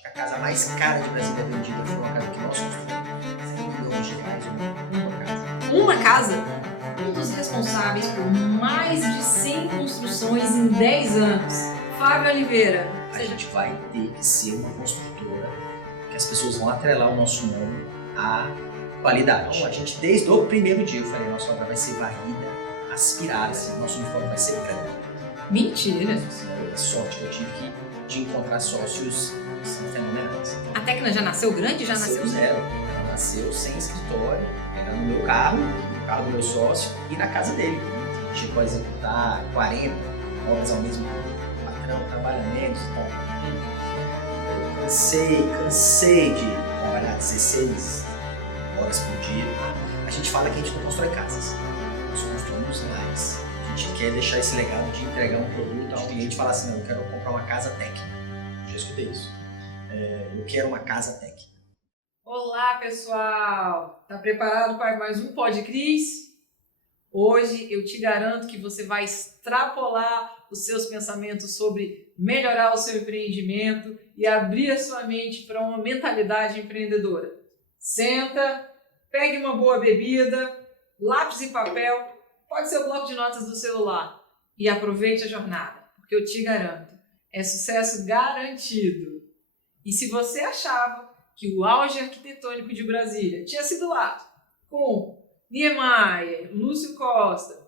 Acho que a casa mais cara de Brasília vendida foi uma casa que nós construímos. 100 milhões de reais uma casa. Uma casa? Um dos responsáveis por mais de 100 construções em 10 anos. Fábio Oliveira. A gente vai ter que ser uma construtora que as pessoas vão atrelar o nosso nome à qualidade. Então, a gente, desde o primeiro dia, eu falei, nossa obra vai ser varrida, aspirada, nosso uniforme vai ser branco. Mentira. Sorte que eu tive de encontrar sócios que são fenomenais. A Tecna já nasceu grande? Já nasceu zero. Ela nasceu sem escritório, era no meu carro, no carro do meu sócio e na casa dele. A gente pode executar 40 obras ao mesmo tempo. O patrão trabalha menos, então eu cansei de trabalhar 16 horas por dia. A gente fala que a gente não constrói casas, nós construímos lares. A gente quer deixar esse legado de entregar um produto ao cliente e falar assim, não, eu quero comprar uma casa técnica. Já escutei isso. Eu quero uma casa técnica. Olá, pessoal! Tá preparado para mais um Pod Cris? Hoje eu te garanto que você vai extrapolar os seus pensamentos sobre melhorar o seu empreendimento e abrir a sua mente para uma mentalidade empreendedora. Senta, pegue uma boa bebida, lápis e papel, pode ser o bloco de notas do celular e aproveite a jornada, porque eu te garanto, é sucesso garantido. E se você achava que o auge arquitetônico de Brasília tinha sido lá com Niemeyer, Lúcio Costa,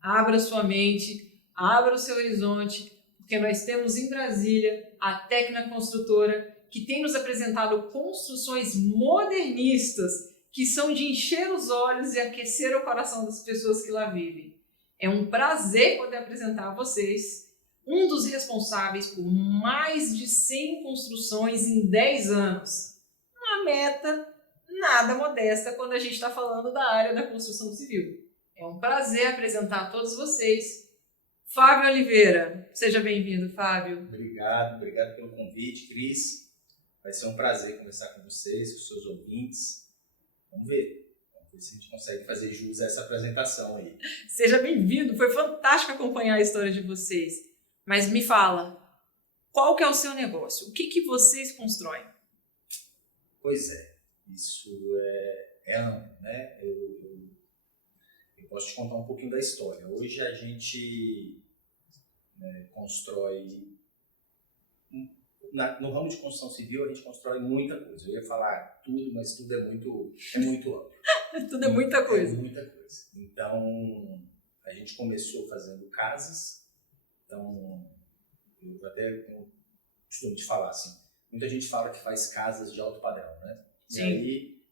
abra sua mente, abra o seu horizonte, porque nós temos em Brasília a Tecna Construtora, que tem nos apresentado construções modernistas que são de encher os olhos e aquecer o coração das pessoas que lá vivem. É um prazer poder apresentar a vocês um dos responsáveis por mais de 100 construções em 10 anos. Uma meta nada modesta quando a gente está falando da área da construção civil. É um prazer apresentar a todos vocês Fábio Oliveira. Seja bem-vindo, Fábio. Obrigado pelo convite, Cris. Vai ser um prazer conversar com vocês, com os seus ouvintes. Vamos ver se a gente consegue fazer jus a essa apresentação aí. Seja bem-vindo, foi fantástico acompanhar a história de vocês. Mas me fala, qual que é o seu negócio? O que vocês constroem? Pois é, isso é amplo, né? Eu posso te contar um pouquinho da história. Hoje a gente constrói... No ramo de construção civil, a gente constrói muita coisa. Eu ia falar tudo, mas tudo é muito amplo. Tudo é muita coisa. É muita coisa. Então, a gente começou fazendo casas. Então, eu até tenho costume de falar assim, muita gente fala que faz casas de alto padrão, né? Sim. E aí,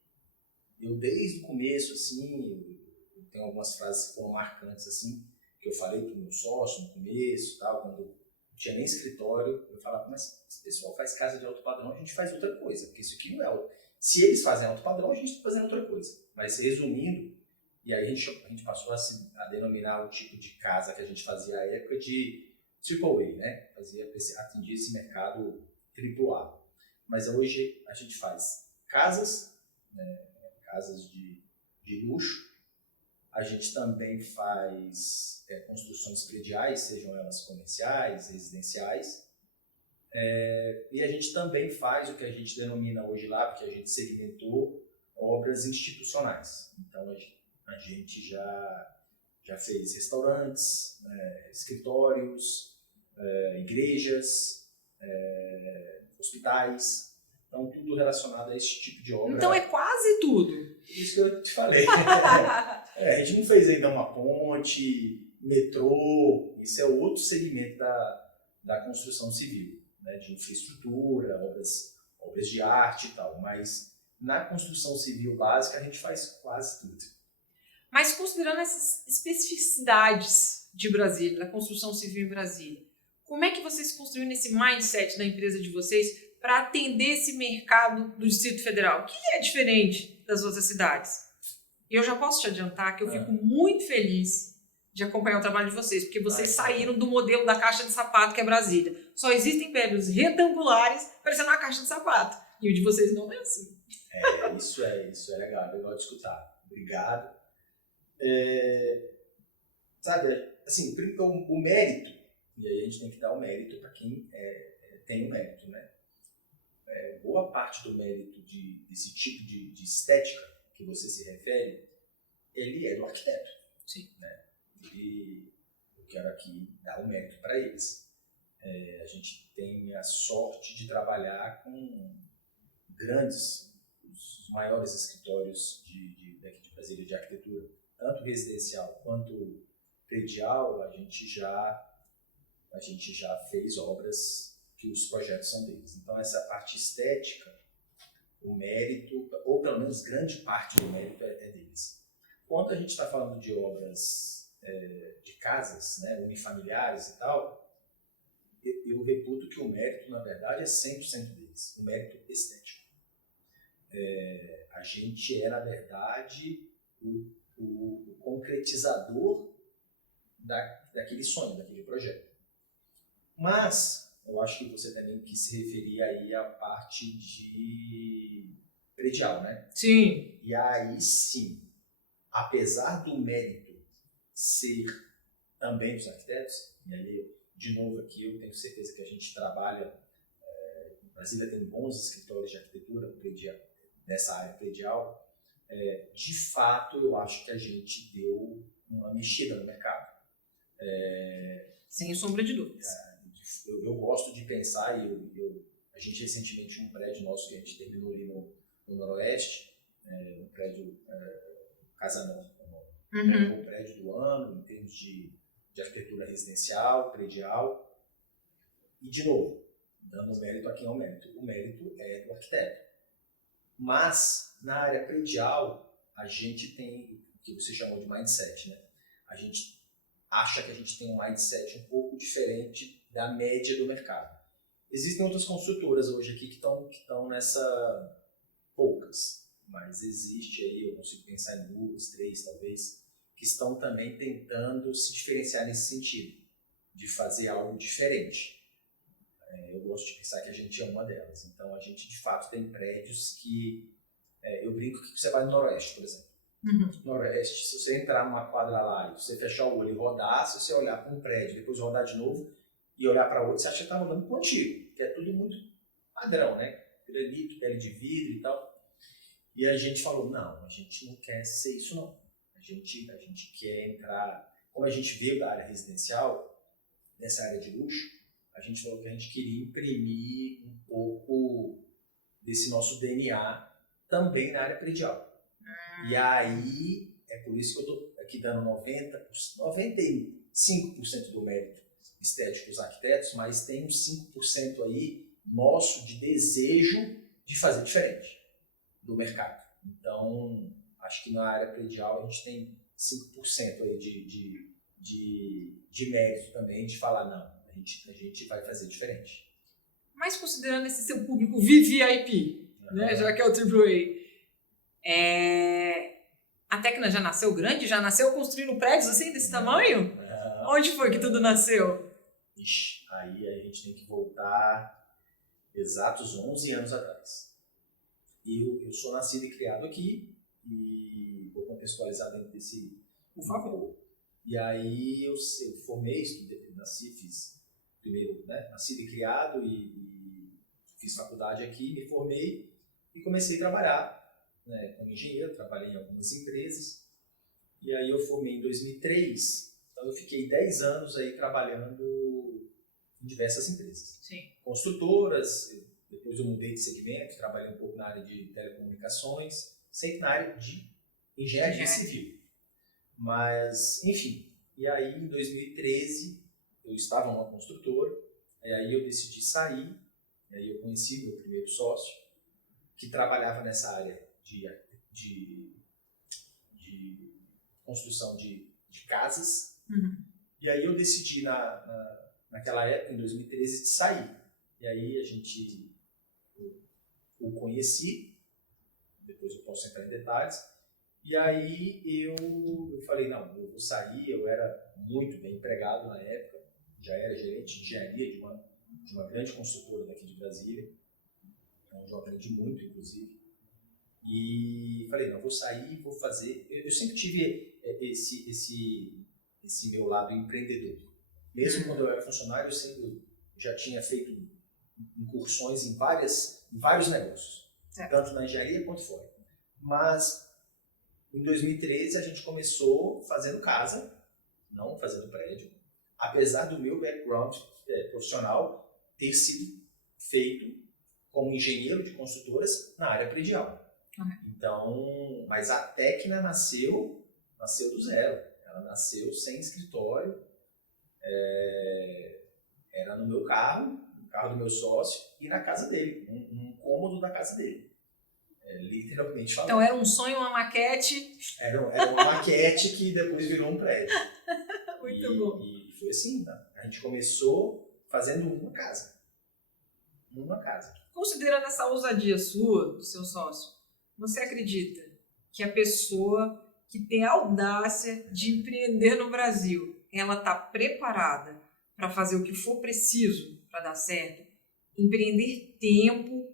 eu desde o começo, assim, eu tenho algumas frases que foram marcantes, assim, que eu falei para o meu sócio no começo, tal, quando não tinha nem escritório, eu falava, mas se o pessoal faz casa de alto padrão, a gente faz outra coisa, porque isso aqui não é se eles fazem alto padrão, a gente está fazendo outra coisa. Mas resumindo, e aí a gente passou a denominar o tipo de casa que a gente fazia à época de AAA, né? Atendia esse mercado AAA. Mas hoje a gente faz casas, né? Casas de luxo. A gente também faz construções prediais, sejam elas comerciais, residenciais. E a gente também faz o que a gente denomina hoje lá, porque a gente segmentou, obras institucionais. Então a gente já fez restaurantes, escritórios, igrejas, hospitais, então tudo relacionado a esse tipo de obra. Então é quase tudo. Isso que eu te falei. A gente não fez ainda uma ponte, metrô, isso é outro segmento da construção civil, né, de infraestrutura, obras de arte e tal, mas na construção civil básica a gente faz quase tudo. Mas considerando essas especificidades de Brasília, da construção civil em Brasília, como é que vocês construíram esse mindset da empresa de vocês para atender esse mercado do Distrito Federal, que é diferente das outras cidades? E eu já posso te adiantar que eu fico muito feliz de acompanhar o trabalho de vocês, porque vocês saíram do modelo da caixa de sapato que é Brasília. Só existem prédios retangulares parecendo uma caixa de sapato. E o de vocês não é assim. Isso é legal de escutar. Obrigado. Sabe, assim, o mérito, e aí a gente tem que dar o mérito para quem tem o mérito, né? boa parte do mérito desse tipo de estética que você se refere, ele é do arquiteto. Sim. Né? Eu quero aqui dar um mérito para eles. A gente tem a sorte de trabalhar com os maiores escritórios daqui de Brasília de arquitetura, tanto residencial quanto predial. A gente já fez obras que os projetos são deles. Então, essa parte estética, o mérito, ou pelo menos grande parte do mérito é deles. Quando a gente está falando de obras de casas, né, unifamiliares e tal, eu reputo que o mérito, na verdade, é 100% deles, o mérito estético. A gente na verdade, o concretizador daquele sonho, daquele projeto. Mas eu acho que você também quis se referir aí à parte de predial, né? Sim. E aí sim, apesar do mérito ser também dos arquitetos, e aí, de novo aqui, eu tenho certeza que a gente trabalha, Brasília tem bons escritórios de arquitetura nessa área predial, de fato eu acho que a gente deu uma mexida no mercado. Sem sombra de dúvidas. Eu gosto de pensar, a gente recentemente, um prédio nosso que a gente terminou ali no Noroeste, um prédio Casa Nova, o prédio do ano, em termos de arquitetura residencial, predial, e de novo, dando mérito a quem é o mérito. O mérito é do arquiteto. Mas, na área predial, a gente tem o que você chamou de mindset, né? A gente acha que a gente tem um mindset um pouco diferente da média do mercado. Existem outras construtoras hoje aqui que estão nessa, poucas, mas existe aí, eu consigo pensar em 2, 3 talvez, que estão também tentando se diferenciar nesse sentido, de fazer algo diferente. Eu gosto de pensar que a gente é uma delas. Então, a gente, de fato, tem prédios que... eu brinco que você vai no Noroeste, por exemplo. Noroeste, se você entrar numa quadra lá e você fechar o olho e rodar, se você olhar para um prédio, depois rodar de novo e olhar para outro, você acha que está rodando para o antigo, que é tudo muito padrão, né? Granito, pele de vidro e tal. E a gente falou, não, a gente não quer ser isso não. A gente quer entrar... Como a gente veio da área residencial, nessa área de luxo, a gente falou que a gente queria imprimir um pouco desse nosso DNA também na área predial. E aí, é por isso que eu estou aqui dando 95% do mérito estético dos arquitetos, mas tem uns 5% aí nosso de desejo de fazer diferente do mercado. Então, acho que na área predial a gente tem 5% aí de mérito também de falar, não, a gente vai fazer diferente. Mas considerando esse seu público VVIP, né, já que é o AAA, a Tecna já nasceu grande? Já nasceu construindo prédios assim desse tamanho? Onde foi que tudo nasceu? Ixi, aí a gente tem que voltar exatos 11 anos atrás. Eu sou nascido e criado aqui e vou contextualizar dentro desse... Por favor. E aí eu formei, nasci, fiz primeiro, né, nascido e criado e fiz faculdade aqui, me formei e comecei a trabalhar, né, como engenheiro, trabalhei em algumas empresas. E aí eu formei em 2003, então eu fiquei 10 anos aí trabalhando em diversas empresas. Sim. Construtoras, depois eu mudei de segmento, trabalhei um pouco na área de telecomunicações, sempre na área de engenharia civil. Mas, enfim, e aí em 2013 eu estava numa construtora, e aí eu decidi sair, e aí eu conheci meu primeiro sócio, que trabalhava nessa área de construção de casas. E aí eu decidi naquela época, em 2013, de sair. E aí eu conheci, depois eu posso entrar em detalhes, e aí eu falei, não, eu vou sair. Eu era muito bem empregado na época, já era gerente de engenharia de uma grande construtora daqui de Brasília, onde eu aprendi muito, inclusive. E falei, não, vou sair, vou fazer... Eu sempre tive esse meu lado empreendedor. Mesmo quando eu era funcionário, eu sempre já tinha feito incursões em várias vários negócios, Certo. tanto na engenharia quanto fora. Mas em 2013 a gente começou fazendo casa, não fazendo prédio, apesar do meu background profissional ter sido feito como engenheiro de construtoras na área predial. Então, mas a Tecna nasceu do zero. Ela nasceu sem escritório, era no meu carro, no carro do meu sócio e na casa dele, um cômodo da casa dele. Literalmente falando. Então era um sonho, uma maquete. Era uma maquete que depois virou um prédio. Muito bom. E foi assim, tá? A gente começou fazendo uma casa. Uma casa. Considerando essa ousadia sua, do seu sócio, você acredita que a pessoa que tem a audácia de empreender no Brasil, ela está preparada para fazer o que for preciso para dar certo? Empreender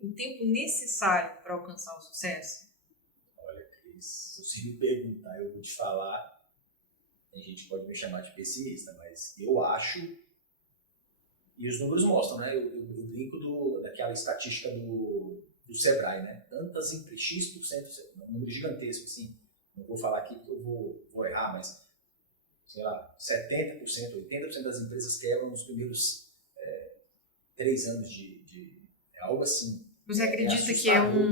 o tempo necessário para alcançar o sucesso? Olha, Cris, se você me perguntar, eu vou te falar. A gente pode me chamar de pessimista, mas eu acho, e os números mostram, né? Eu brinco daquela estatística do Sebrae, né? Tantas empresas, X%, um número gigantesco, assim. Não vou falar aqui porque eu vou errar, mas, sei lá, 70%, 80% das empresas quebram nos primeiros 3 anos é algo assim. Você acredita que assustador.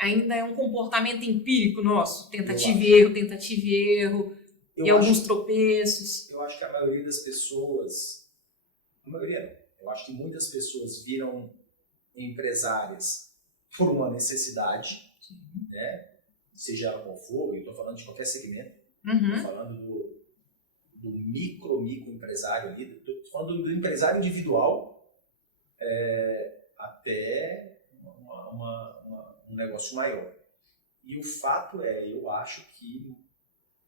ainda é um comportamento empírico nosso? Tentativa Eu e erro, e alguns tropeços. Eu acho que a maioria das pessoas, eu acho que muitas pessoas viram empresárias por uma necessidade, né? Seja ela qual for, eu estou falando de qualquer segmento, estou falando do micro empresário ali, estou falando do empresário individual até um negócio maior. E o fato eu acho que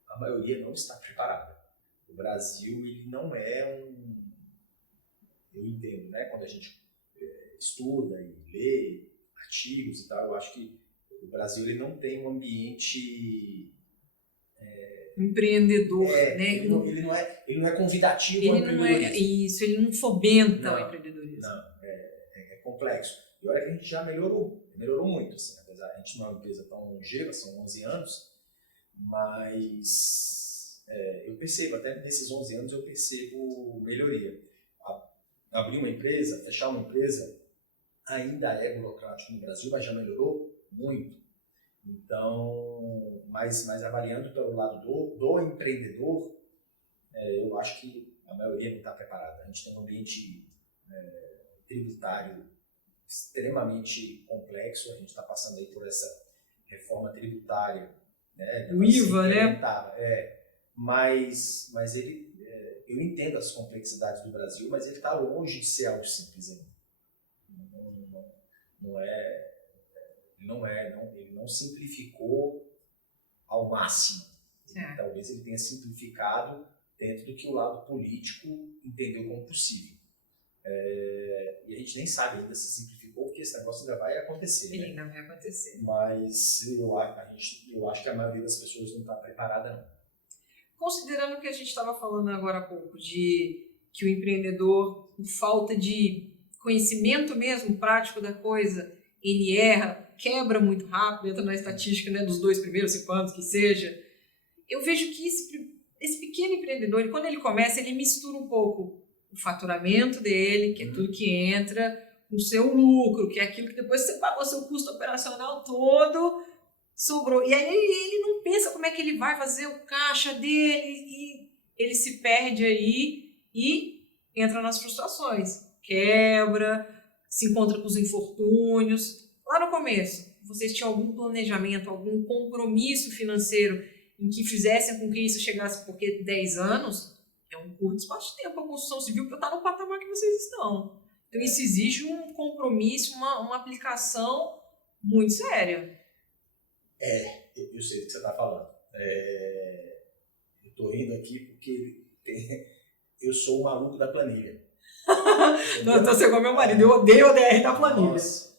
a maioria não está preparada. O Brasil, ele não é eu entendo, né? Quando a gente estuda e lê artigos e tal, eu acho que o Brasil ele não tem um ambiente empreendedor, né? Ele não é convidativo ao Ele não empreendedorismo. isso, ele não fomenta o empreendedorismo. Não, é complexo. E olha que a gente já melhorou muito, assim, apesar a gente não é uma empresa tão longeva, são 11 anos, mas eu percebo, até nesses 11 anos eu percebo melhoria. Abrir uma empresa, fechar uma empresa, ainda é burocrático no Brasil, mas já melhorou muito. Então, mas avaliando pelo lado do empreendedor, eu acho que a maioria não está preparada. A gente tem um ambiente tributário extremamente complexo, a gente está passando aí por essa reforma tributária, né? O IVA, né? Mas ele, eu entendo as complexidades do Brasil, mas ele está longe de ser algo simples ainda. Ele não simplificou ao máximo. Talvez ele tenha simplificado dentro do que o lado político entendeu como possível. E a gente nem sabe ainda se simplificou, porque esse negócio ainda vai acontecer. Ele ainda vai acontecer. Mas eu acho que a maioria das pessoas não está preparada, não. Considerando o que a gente estava falando agora há pouco, de que o empreendedor, por falta de conhecimento mesmo prático da coisa, ele erra, quebra muito rápido, entra na estatística, né, dos 2 primeiros 5 anos, que seja. Eu vejo que esse pequeno empreendedor, quando ele começa, ele mistura um pouco o faturamento dele, que é tudo que entra, com o seu lucro, que é aquilo que depois você pagou seu custo operacional todo, sobrou. E aí ele não pensa como é que ele vai fazer o caixa dele, e ele se perde aí e entra nas frustrações. Quebra, se encontra com os infortúnios. Lá no começo, vocês tinham algum planejamento, algum compromisso financeiro em que fizessem com que isso chegasse, porque 10 anos é um curto espaço de tempo a construção civil para estar no patamar que vocês estão. Então isso exige um compromisso, uma aplicação muito séria. Eu sei do que você está falando. Eu estou rindo aqui porque eu sou o maluco da planilha. Então você é igual meu marido, eu odeio o DR da planilha.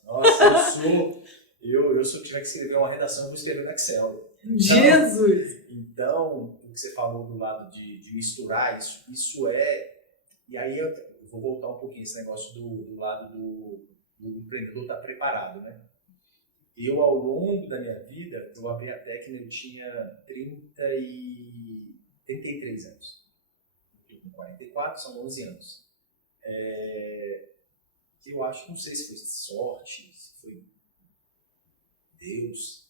Nossa, se eu tiver que escrever uma redação, eu vou escrever no Excel. Jesus! Então, o que você falou do lado de misturar, isso é... E aí eu vou voltar um pouquinho esse negócio do lado O empreendedor está preparado, né? Eu, ao longo da minha vida, eu abri a Tecna, eu tinha 33 anos. Estou com 44, são 11 anos. Eu acho, não sei se foi sorte, se foi Deus.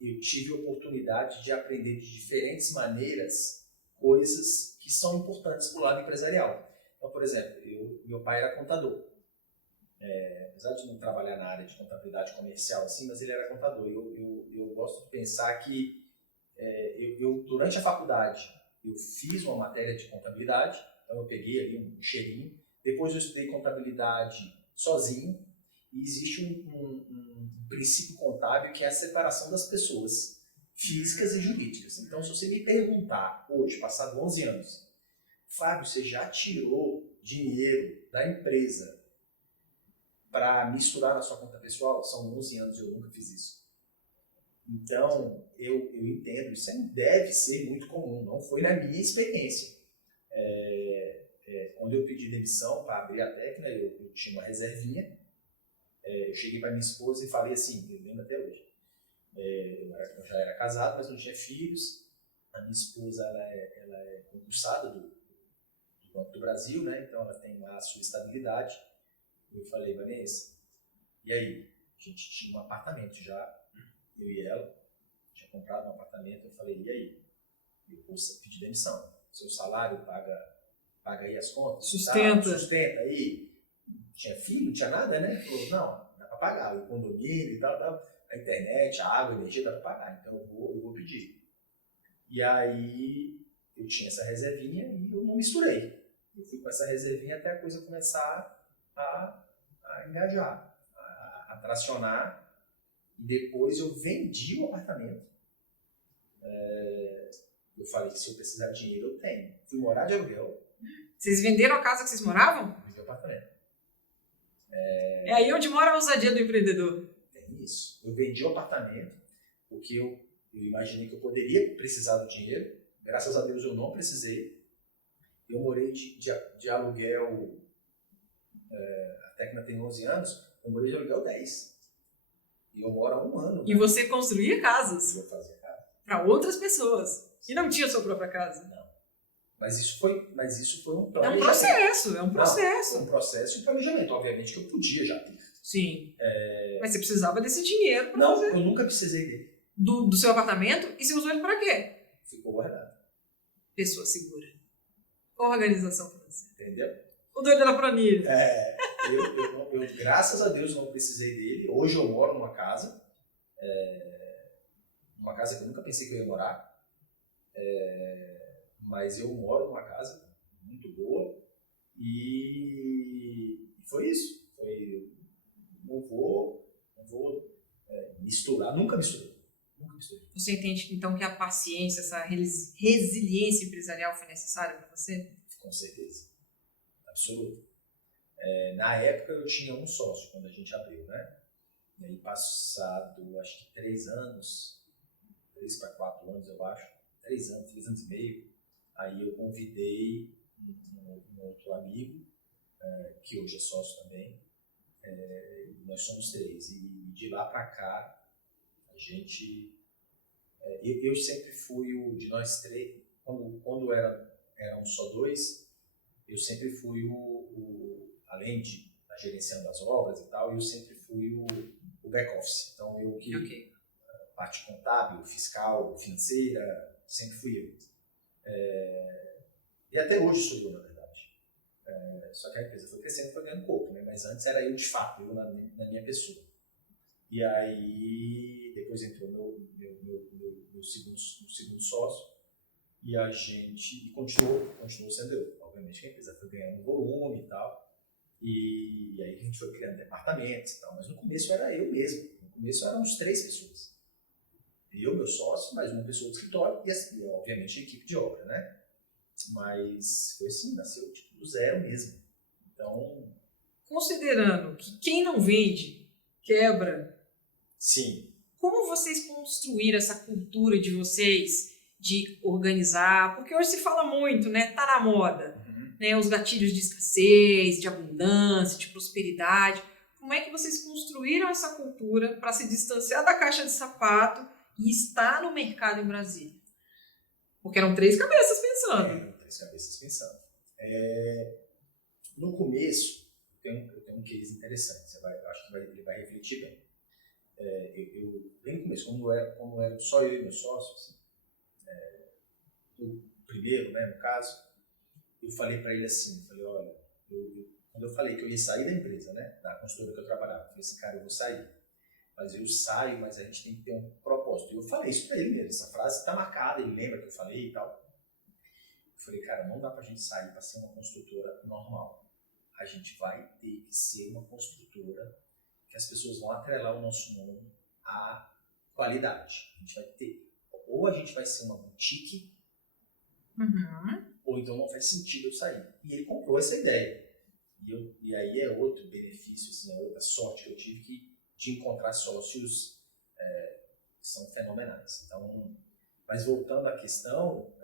Eu tive a oportunidade de aprender de diferentes maneiras coisas que são importantes para o lado empresarial. Então, por exemplo, meu pai era contador. Apesar de não trabalhar na área de contabilidade comercial, assim, mas ele era contador. Eu gosto de pensar que durante a faculdade, eu fiz uma matéria de contabilidade, então eu peguei ali um cheirinho. Depois eu estudei contabilidade sozinho. E existe um princípio contábil que é a separação das pessoas físicas e jurídicas. Então, se você me perguntar hoje, passado 11 anos, Fábio, você já tirou dinheiro da empresa para misturar na sua conta pessoal? São 11 anos e eu nunca fiz isso. Então, eu entendo, isso deve ser muito comum, não foi na minha experiência. Quando eu pedi demissão para abrir a Tecna, eu tinha uma reservinha. Eu cheguei para minha esposa e falei assim, eu lembro até hoje, eu já era casado, mas não tinha filhos. A minha esposa ela é concursada do Banco do Brasil, né? Então ela tem lá a sua estabilidade. Eu falei, Vanessa, e aí? A gente tinha um apartamento já, eu e ela, tinha comprado um apartamento. Eu falei, e aí? Eu vou pedir demissão. Seu salário paga aí as contas? Sustenta. Tá? Sustenta aí. Tinha filho, não tinha nada, né? Ele falou, não, dá para pagar, o condomínio e tal, a internet, a água, a energia, dá para pagar, então eu vou pedir. E aí eu tinha essa reservinha e eu não misturei. Eu fui com essa reservinha até a coisa começar a engajar, a tracionar, e depois eu vendi o apartamento. Eu falei que se eu precisar de dinheiro, eu tenho. Fui morar de aluguel. Vocês venderam a casa que vocês moravam? Vendi o apartamento. É aí onde mora a ousadia do empreendedor. Tem isso. Eu vendi o apartamento porque eu imaginei que eu poderia precisar do dinheiro. Graças a Deus eu não precisei. Eu morei de aluguel, a Tecna tem 11 anos, eu morei de aluguel 10. E eu moro há 1 ano. E você construía casas Eu fazia casa. para outras pessoas. E não tinha sua própria casa. Não. Mas isso foi um planejamento. É um processo. Não, um processo e um planejamento. Obviamente que eu podia já ter. Sim. Mas você precisava desse dinheiro para fazer. Não, eu nunca precisei dele. Do seu apartamento? E você usou ele para quê? Ficou guardado. Pessoa segura. Organização financeira. Entendeu? O doido da planilha. Eu, graças a Deus, não precisei dele. Hoje eu moro numa casa. Uma casa que eu nunca pensei que eu ia morar. Mas eu moro numa casa muito boa. E foi isso. Não vou misturar. Nunca misturei. Você entende, então, que a paciência, essa resiliência empresarial foi necessária para você? Com certeza. Absoluto. Na época eu tinha um sócio quando a gente abriu, né? E aí passado, acho que 3 para 4 anos, eu acho. 3 anos e meio. Aí eu convidei um outro amigo, que hoje é sócio também. Nós somos 3. E de lá para cá, a gente... Eu sempre fui o de nós 3. Quando eram só 2, eu sempre fui além de estar gerenciando as obras e tal, eu sempre fui o back-office. Então, eu que... parte contábil, fiscal, financeira, sempre fui eu. E até hoje sou eu, na verdade. Só que a empresa foi crescendo, foi ganhando corpo, né? Mas antes era eu de fato, eu na minha pessoa. E aí, depois entrou meu segundo sócio, e a gente continuou sendo eu. Obviamente que a empresa foi ganhando volume e tal, e aí a gente foi criando departamentos e tal, mas no começo era eu mesmo. No começo eram uns 3 pessoas. Eu, meu sócio, mais uma pessoa do escritório e, assim, obviamente, a equipe de obra, né? Mas foi assim, nasceu tipo do zero mesmo. Então... Considerando que quem não vende, quebra. Sim. Como vocês construíram essa cultura de vocês de organizar? Porque hoje se fala muito, né? Tá na moda. Uhum. né, os gatilhos de escassez, de abundância, de prosperidade. Como é que vocês construíram essa cultura para se distanciar da caixa de sapato e estar no mercado em Brasília? Porque eram 3 cabeças pensando. Eram 3 cabeças pensando. No começo, eu tenho um case interessante, eu acho que ele vai refletir bem. Bem no começo, como era só eu e meu sócio, assim, o primeiro, né, no caso, eu falei para ele assim, olha, quando eu falei que eu ia sair da empresa, né, da consultora que eu trabalhava, eu falei assim, cara, eu vou sair, mas eu saio, mas a gente tem que ter um propósito. E eu falei isso para ele mesmo, essa frase está marcada, ele lembra que eu falei e tal. Eu falei, cara, não dá pra gente sair para ser uma construtora normal. A gente vai ter que ser uma construtora que as pessoas vão atrelar o nosso nome à qualidade. A gente vai ter, ou a gente vai ser uma boutique, ou então não faz sentido eu sair. E ele comprou essa ideia. E aí é outro benefício, assim, é outra sorte que eu tive de encontrar sócios que são fenomenais. Então, mas voltando à questão,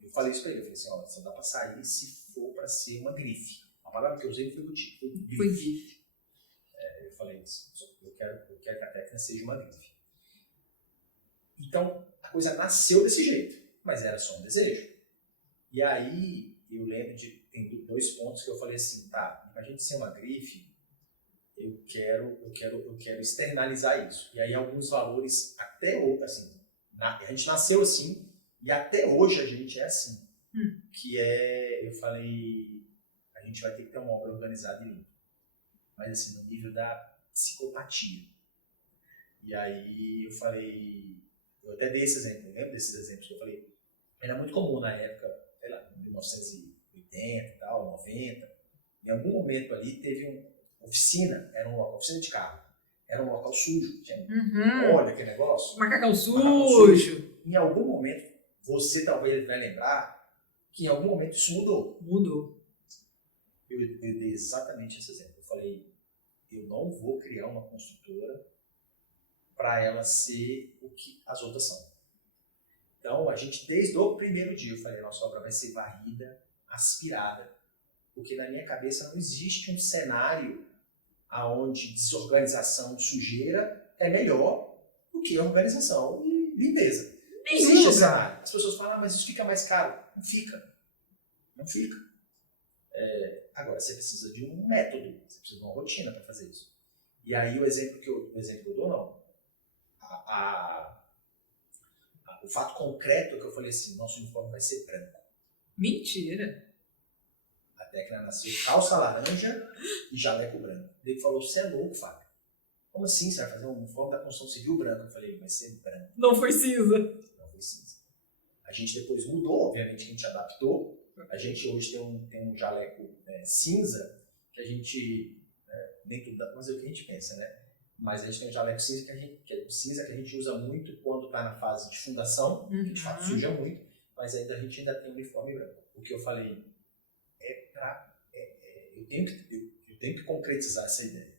eu falei isso para ele, eu falei assim, olha, só dá para sair se for para ser uma grife. A palavra que eu usei foi boutique, foi grife. Eu falei isso, eu quero que a técnica seja uma grife. Então, a coisa nasceu desse jeito, mas era só um desejo. E aí, eu lembro tem 2 pontos que eu falei assim, tá, pra gente ser uma grife, eu quero externalizar isso. E aí, alguns valores, até hoje, assim, a gente nasceu assim, e até hoje a gente é assim. Que eu falei, a gente vai ter que ter uma obra organizada e limpa. Mas assim, no nível da psicopatia. E aí eu falei, eu até dei esse exemplo, eu lembro desses exemplos que eu falei, era muito comum na época, sei lá, 1980 e tal, 90, em algum momento ali teve uma oficina, era uma oficina de carro, era um local sujo, tinha, olha que negócio. Macacão sujo. Em algum momento, você talvez vai lembrar que em algum momento isso mudou. Eu dei exatamente esse exemplo. Eu falei, eu não vou criar uma construtora para ela ser o que as outras são. Então, a gente, desde o primeiro dia, eu falei, a nossa obra vai ser varrida, aspirada, porque na minha cabeça não existe um cenário onde desorganização, sujeira é melhor do que organização e limpeza. Não existe esse cenário. As pessoas falam, mas isso fica mais caro. Não fica. Agora, você precisa de um método, você precisa de uma rotina para fazer isso. E aí, o exemplo que eu dou, não. O fato concreto é que eu falei assim, nosso uniforme vai ser branco. Mentira! A técnica nasceu calça laranja e jaleco branco. Ele falou, você é louco, Fábio. Como assim você vai fazer um uniforme da construção civil branco? Eu falei, vai ser branco. Não foi cinza. Não foi cinza. A gente depois mudou, obviamente que a gente adaptou. A gente hoje tem um jaleco cinza, que a gente, dentro da, mas é o que a gente pensa, né? Mas a gente tem um jaleco cinza que a gente usa muito quando está na fase de fundação, que de fato suja muito, mas ainda a gente ainda tem um uniforme branco. O que eu falei eu tenho que concretizar essa ideia.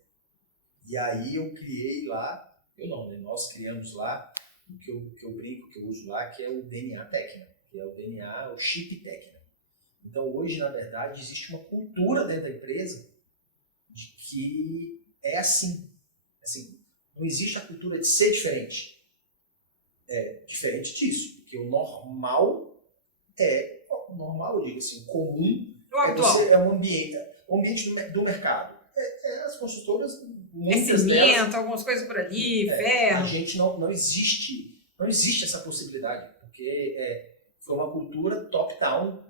E aí eu criei lá, nós criamos lá o que eu brinco, que eu uso lá, que é o DNA Tecna, que é o DNA, o chip Tecna. Então hoje, na verdade, existe uma cultura dentro da empresa de que é assim, não existe a cultura de ser diferente. É diferente disso, porque o normal, eu digo assim, o comum é um ambiente do mercado. As construtoras, muitas cimento, algumas coisas por ali, ferro. A gente não existe essa possibilidade, porque foi uma cultura top-down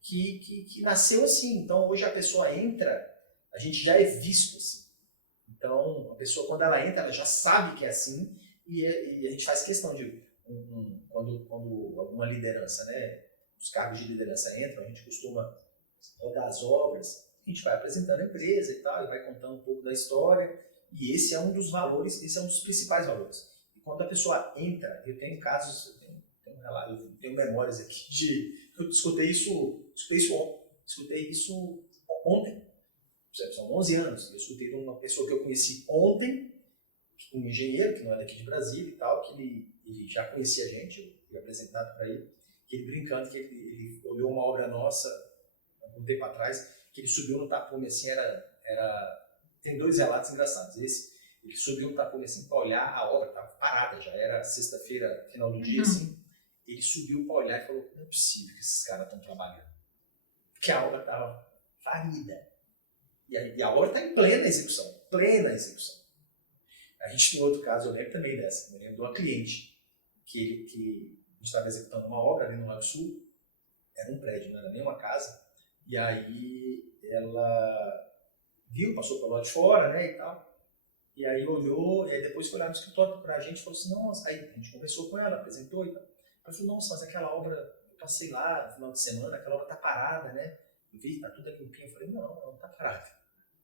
que nasceu assim. Então hoje a pessoa entra, a gente já é visto assim. Então a pessoa, quando ela entra, ela já sabe que é assim, e a gente faz questão de, quando alguma liderança, né, os cargos de liderança entram, a gente costuma rodar as obras, a gente vai apresentando a empresa e tal, e vai contando um pouco da história, e esse é um dos valores, esse é um dos principais valores. E quando a pessoa entra, eu tenho casos, eu tenho memórias aqui eu escutei isso ontem, são 11 anos, eu escutei de uma pessoa que eu conheci ontem, um engenheiro, que não é daqui de Brasília e tal, que ele já conhecia a gente, eu fui apresentado para ele, que ele brincando, que ele olhou uma obra nossa um tempo atrás, que ele subiu no tapume, assim, tem 2 relatos engraçados. Esse, ele subiu no tapume, assim, para olhar a obra, estava parada, já era sexta-feira, final do dia, assim. Ele subiu para olhar e falou, não é possível que esses caras estão trabalhando. Porque a obra estava falida. E a obra está em plena execução, plena execução. A gente tem outro caso, eu lembro também dessa, eu lembro de uma cliente que a gente estava executando uma obra ali no Lago Sul, era um prédio, não era nem uma casa, e aí ela viu, passou pelo lado de fora, né, e tal, e aí olhou, e aí depois foi lá no escritório procurar a gente e falou assim, nossa, aí a gente conversou com ela, apresentou e tal, ela falou, nossa, mas aquela obra, eu passei lá no final de semana, aquela obra tá parada, né, eu vi, tá tudo aqui limpinho, eu falei, não, ela não tá parada.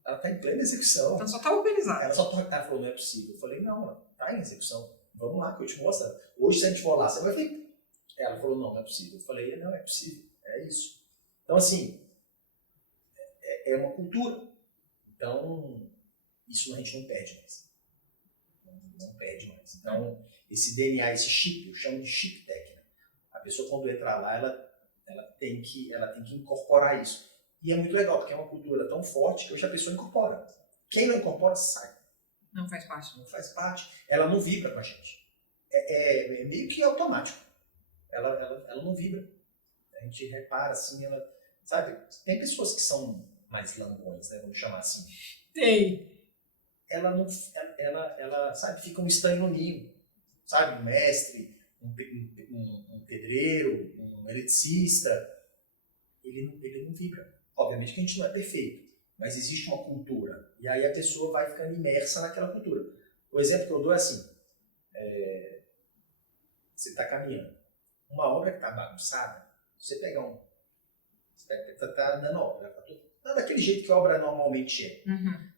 Ela está em plena execução. Então só está organizada. Ela falou, não é possível. Eu falei, não, ela está em execução. Vamos lá, que eu te mostro. Hoje, se a gente for lá, você vai ver. Ela falou, não é possível. Eu falei, não, é possível. É isso. Então, assim, é uma cultura. Então, isso a gente não perde mais. Não perde mais. Então, esse DNA, esse chip, eu chamo de chip técnico. A pessoa, quando entrar lá, ela tem que incorporar isso. E é muito legal, porque é uma cultura tão forte que hoje a pessoa incorpora. Quem não incorpora, sai. Não faz parte. Não faz parte. Ela não vibra com a gente. É meio que automático. Ela não vibra. A gente repara assim, ela... Sabe, tem pessoas que são mais lambões, né? Vamos chamar assim. Tem. Ela sabe, fica um estranho no ninho. Sabe, um mestre, um pedreiro, um eletricista. Ele não vibra. Obviamente que a gente não é perfeito, mas existe uma cultura. E aí a pessoa vai ficando imersa naquela cultura. O exemplo que eu dou é assim, você está caminhando. Uma obra que está bagunçada, você pega você está andando a obra, tá daquele jeito que a obra normalmente é. Uhum.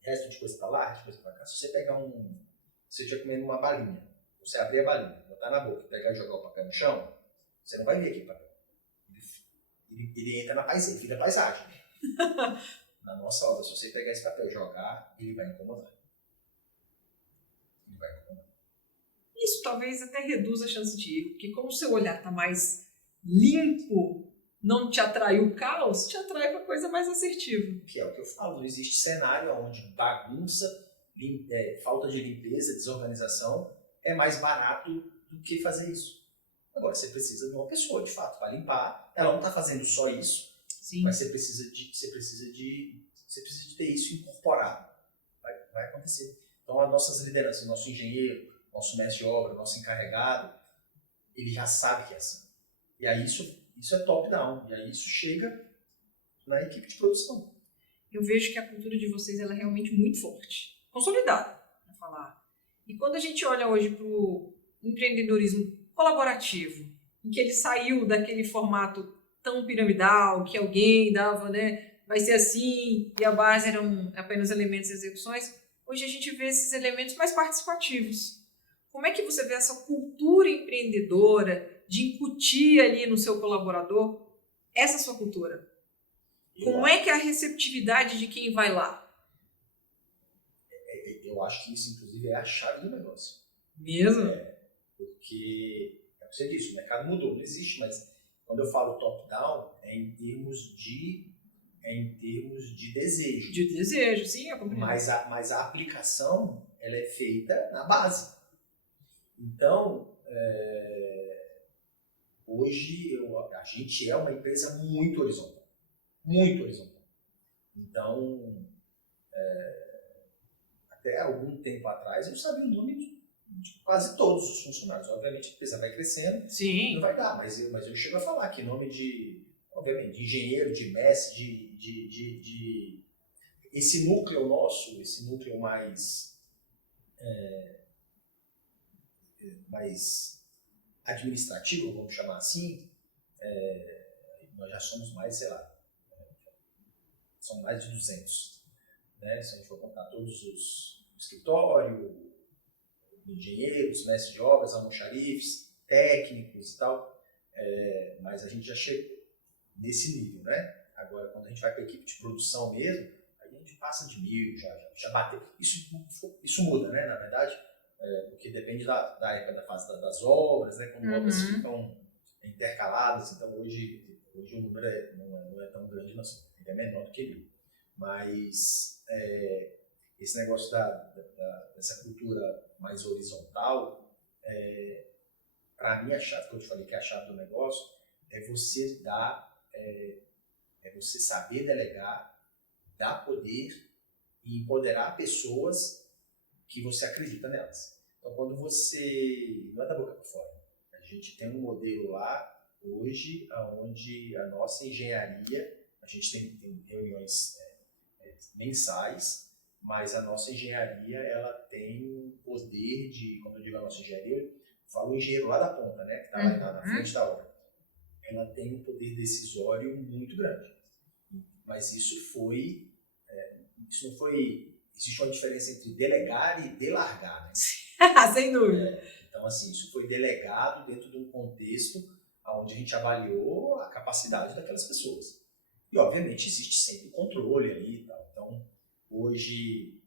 Resto de coisa para lá, resto de coisa para cá. Se você pegar se você estiver comendo uma balinha, você abrir a balinha, botar na boca, pegar e jogar o papel no chão, você não vai ver aquele papel. Ele entra na paisagem, vira paisagem. Na nossa obra, se você pegar esse papel e jogar, ele vai incomodar. Isso talvez até reduza a chance de erro, porque como o seu olhar está mais limpo, não te atrai o caos, te atrai para coisa mais assertiva. Que é o que eu falo, não existe cenário onde bagunça, falta de limpeza, desorganização é mais barato do que fazer isso. Agora, você precisa de uma pessoa, de fato, para limpar. Ela não está fazendo só isso, sim, mas você precisa de ter isso incorporado. Vai acontecer. Então, as nossas lideranças, nosso engenheiro, nosso mestre de obra, nosso encarregado, ele já sabe que é assim. E aí isso é top-down. E aí isso chega na equipe de produção. Eu vejo que a cultura de vocês ela é realmente muito forte. Consolidada, para falar. E quando a gente olha hoje para o empreendedorismo colaborativo, em que ele saiu daquele formato tão piramidal, que alguém dava, né, vai ser assim, e a base eram apenas elementos e execuções, hoje a gente vê esses elementos mais participativos. Como é que você vê essa cultura empreendedora de incutir ali no seu colaborador essa sua cultura? Como é que é a receptividade de quem vai lá? Eu acho que isso, inclusive, é a chave do negócio. Mesmo? Porque, é o que você disse, o mercado mudou, não existe, mas quando eu falo top-down, é em termos de desejo. De desejo, sim, eu compreendo. Mas a aplicação, ela é feita na base. Então, hoje a gente é uma empresa muito horizontal. Muito horizontal. Então, até algum tempo atrás, eu sabia o nome de quase todos os funcionários. Obviamente, a empresa vai crescendo, sim, não vai dar, mas eu chego a falar que nome obviamente, de engenheiro, de mestre, de esse núcleo nosso, esse núcleo mais administrativo, vamos chamar assim, nós já somos mais, sei lá, são mais de 200, né? Se a gente for contar todos os escritórios, engenheiros, mestres de obras, almoxarifes, técnicos e tal, mas a gente já chegou nesse nível, né? Agora, quando a gente vai para a equipe de produção mesmo, a gente passa de 1000, já bateu. Isso muda, né? Na verdade, porque depende da época da fase das obras, né? Quando obras ficam intercaladas. Então, hoje, Hoje o número não é tão grande, não, assim, ele é menor do que ele. Mas esse negócio dessa cultura mais horizontal, para mim, a chave que eu te falei que é a chave do negócio é você você saber delegar, dar poder e empoderar pessoas que você acredita nelas. Então, quando você... Não é da boca para fora. A gente tem um modelo lá, hoje, onde a nossa engenharia... A gente tem reuniões mensais, mas a nossa engenharia, ela tem um poder de... Quando eu digo a nossa engenharia, eu falo o engenheiro lá da ponta, né? Que está lá na frente da obra. Ela tem um poder decisório muito grande. Mas isso não foi... Existe uma diferença entre delegar e delargar, né? Sem dúvida. Então, assim, isso foi delegado dentro de um contexto onde a gente avaliou a capacidade daquelas pessoas. E, obviamente, existe sempre controle ali e tal. Então, hoje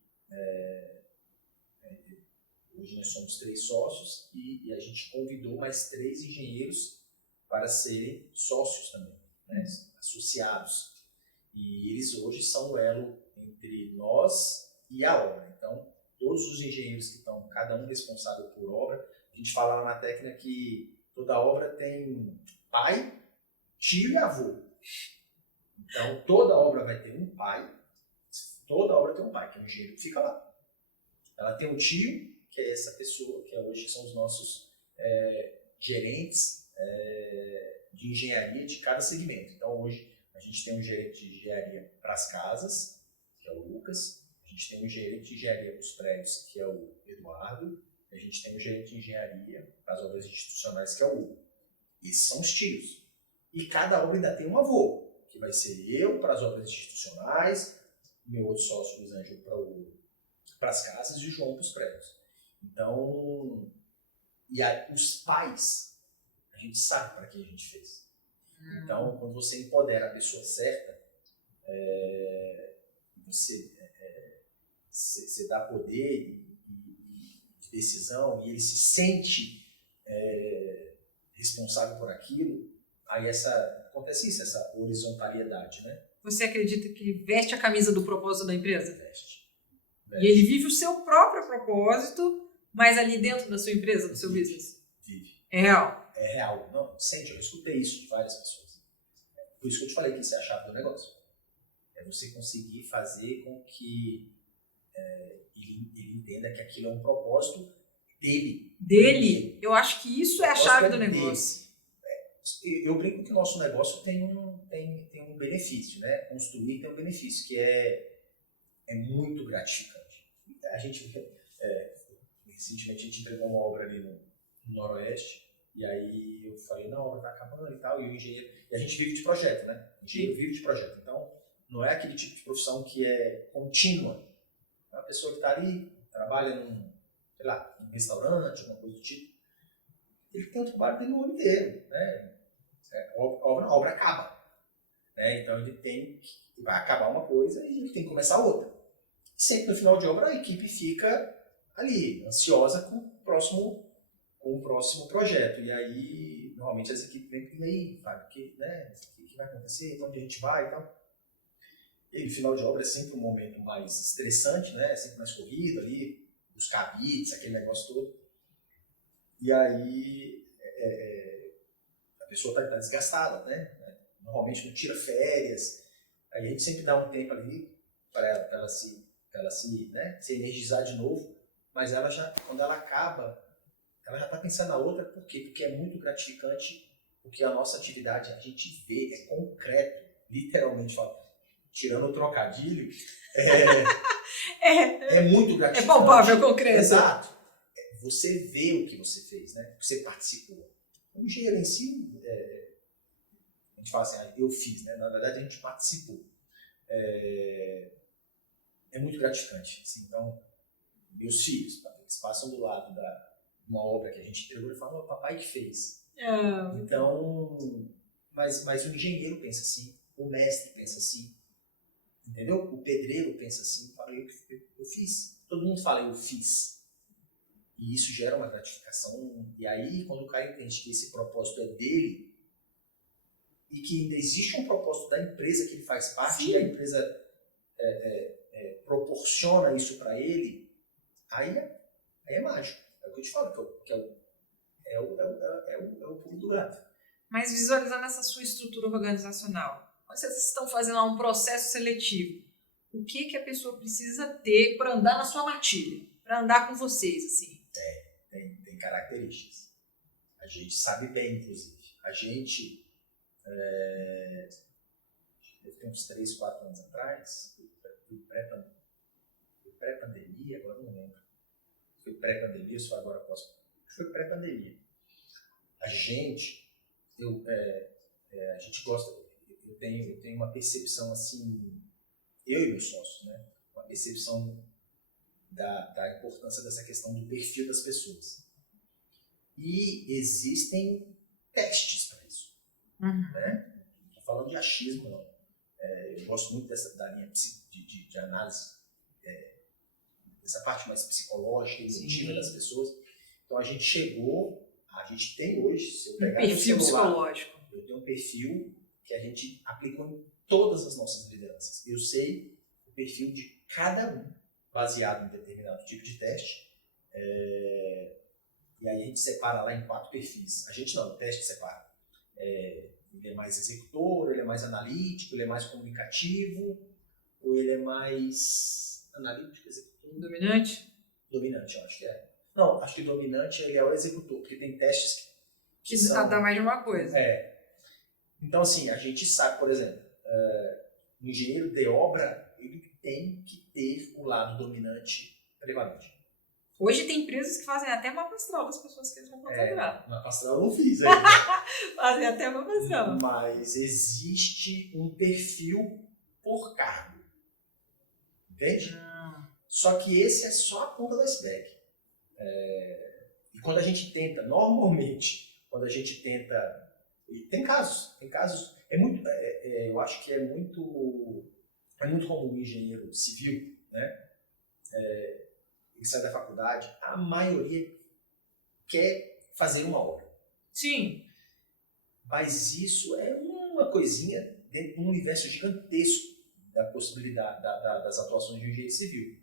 nós somos 3 sócios e a gente convidou mais 3 engenheiros para serem sócios também, né? Associados. E eles hoje são o elo entre nós e a obra. Então, todos os engenheiros que estão, cada um responsável por obra, a gente fala na técnica que toda obra tem pai, tio e avô. Então, toda obra vai ter um pai, toda obra tem um pai, que é o engenheiro que fica lá. Ela tem um tio, que é essa pessoa, que hoje são os nossos gerentes de engenharia de cada segmento. Então, hoje, a gente tem um gerente de engenharia para as casas, que é o Lucas. A gente tem um gerente de engenharia para os prédios, que é o Eduardo. E a gente tem um gerente de engenharia para as obras institucionais, que é o Hugo. Esses são os tios. E cada obra ainda tem um avô, que vai ser eu para as obras institucionais, meu outro sócio, Luiz Ângelo, para as casas e o João para os prédios. Então, os pais, a gente sabe para quem a gente fez. Então, quando você empodera a pessoa certa, você dá poder de decisão e ele se sente responsável por aquilo, aí acontece isso, essa horizontaliedade, né? Você acredita que ele veste a camisa do propósito da empresa? Veste. E ele vive o seu próprio propósito, mas ali dentro da sua empresa, do seu business? Vive. É real? É real. Não, sente, eu escutei isso de várias pessoas. Por isso que eu te falei que isso é a chave do negócio. É você conseguir fazer com que ele entenda que aquilo é um propósito dele. Dele? Eu acho que isso é a chave do negócio. Eu brinco que o nosso negócio tem um benefício, né? Construir tem um benefício, que é muito gratificante. A gente, recentemente, a gente entregou uma obra ali no Noroeste, e aí eu falei, não, a obra está acabando e tal, e o engenheiro... E a gente vive de projeto, né? O engenheiro vive de projeto. Então, não é aquele tipo de profissão que é contínua. É uma pessoa que está ali, trabalha num restaurante, alguma coisa do tipo. Ele tem o trabalho dele no ano inteiro, né? A obra acaba. Né? Então, vai acabar uma coisa e ele tem que começar outra. Sempre no final de obra, a equipe fica ali, ansiosa com o próximo projeto. E aí, normalmente, as equipes vêm e aí, Fábio, o que vai acontecer? Para onde a gente vai e tal? E o final de obra é sempre um momento mais estressante, né? É sempre mais corrido ali, buscar bits, aquele negócio todo. E aí, a pessoa está desgastada, né? Normalmente não tira férias. Aí a gente sempre dá um tempo ali para ela se energizar de novo. Mas ela quando ela acaba, ela já está pensando na outra. Por quê? Porque é muito gratificante, porque a nossa atividade, a gente vê, é concreto, literalmente falando. Tirando o trocadilho, é muito gratificante. É palpável, concreto. Exato. Você vê o que você fez, né? Você participou. O engenheiro em si, a gente fala assim, eu fiz, né? Na verdade, a gente participou. É muito gratificante. Assim, então, meus filhos, eles passam do lado de uma obra que a gente entregou e falam, o papai que fez. Então, mas o engenheiro pensa assim, o mestre pensa assim, entendeu? O pedreiro pensa assim, eu fiz. Todo mundo fala, eu fiz. E isso gera uma gratificação. E aí, quando o cara entende que esse propósito é dele, e que ainda existe um propósito da empresa que ele faz parte, Sim. e a empresa proporciona isso para ele, aí é mágico. É o que eu te falo, que é o pulo do gato. Mas visualizando essa sua estrutura organizacional, quando vocês estão fazendo lá um processo seletivo, o que a pessoa precisa ter para andar na sua matilha? Para andar com vocês, assim? Tem características. A gente sabe bem, inclusive. A gente, deve ter uns 3, 4 anos atrás, foi pré-pandemia, agora não lembro. Foi pré-pandemia, só agora posso. Foi pré-pandemia. A gente gosta, eu tenho uma percepção assim, eu e meu sócio, né? Uma percepção da importância dessa questão do perfil das pessoas. E existem testes para isso. Né? Não estou falando de achismo, não. Eu gosto muito da linha de análise, dessa parte mais psicológica e emotiva das pessoas. Então a gente tem hoje, se eu pegar perfil meu celular, psicológico. eu tenho um perfil que a gente aplicou em todas as nossas lideranças. Eu sei o perfil de cada um, baseado em determinado tipo de teste. E aí a gente separa lá em 4 perfis. A gente não, o teste separa. Ele é mais executor, ele é mais analítico, ele é mais comunicativo, ou ele é mais analítico, executor? Dominante? Dominante, eu acho que é. Não, acho que dominante ele é o executor, porque tem testes Que são... dá mais de uma coisa. Então, assim, a gente sabe, por exemplo, o engenheiro de obra, ele tem que ter o lado dominante prevalente. Hoje tem empresas que fazem até mapa astral das pessoas que eles vão contratar. Na pastoral eu não fiz ainda. Fazem até mapa astral. Mas existe um perfil por cargo. Entende? Só que esse é só a ponta do iceberg. E quando a gente tenta, normalmente, e tem casos, eu acho que é muito comum o engenheiro civil, né? Ele sai da faculdade, a maioria quer fazer uma obra. Sim. Mas isso é uma coisinha dentro de um universo gigantesco da possibilidade das atuações de engenheiro civil.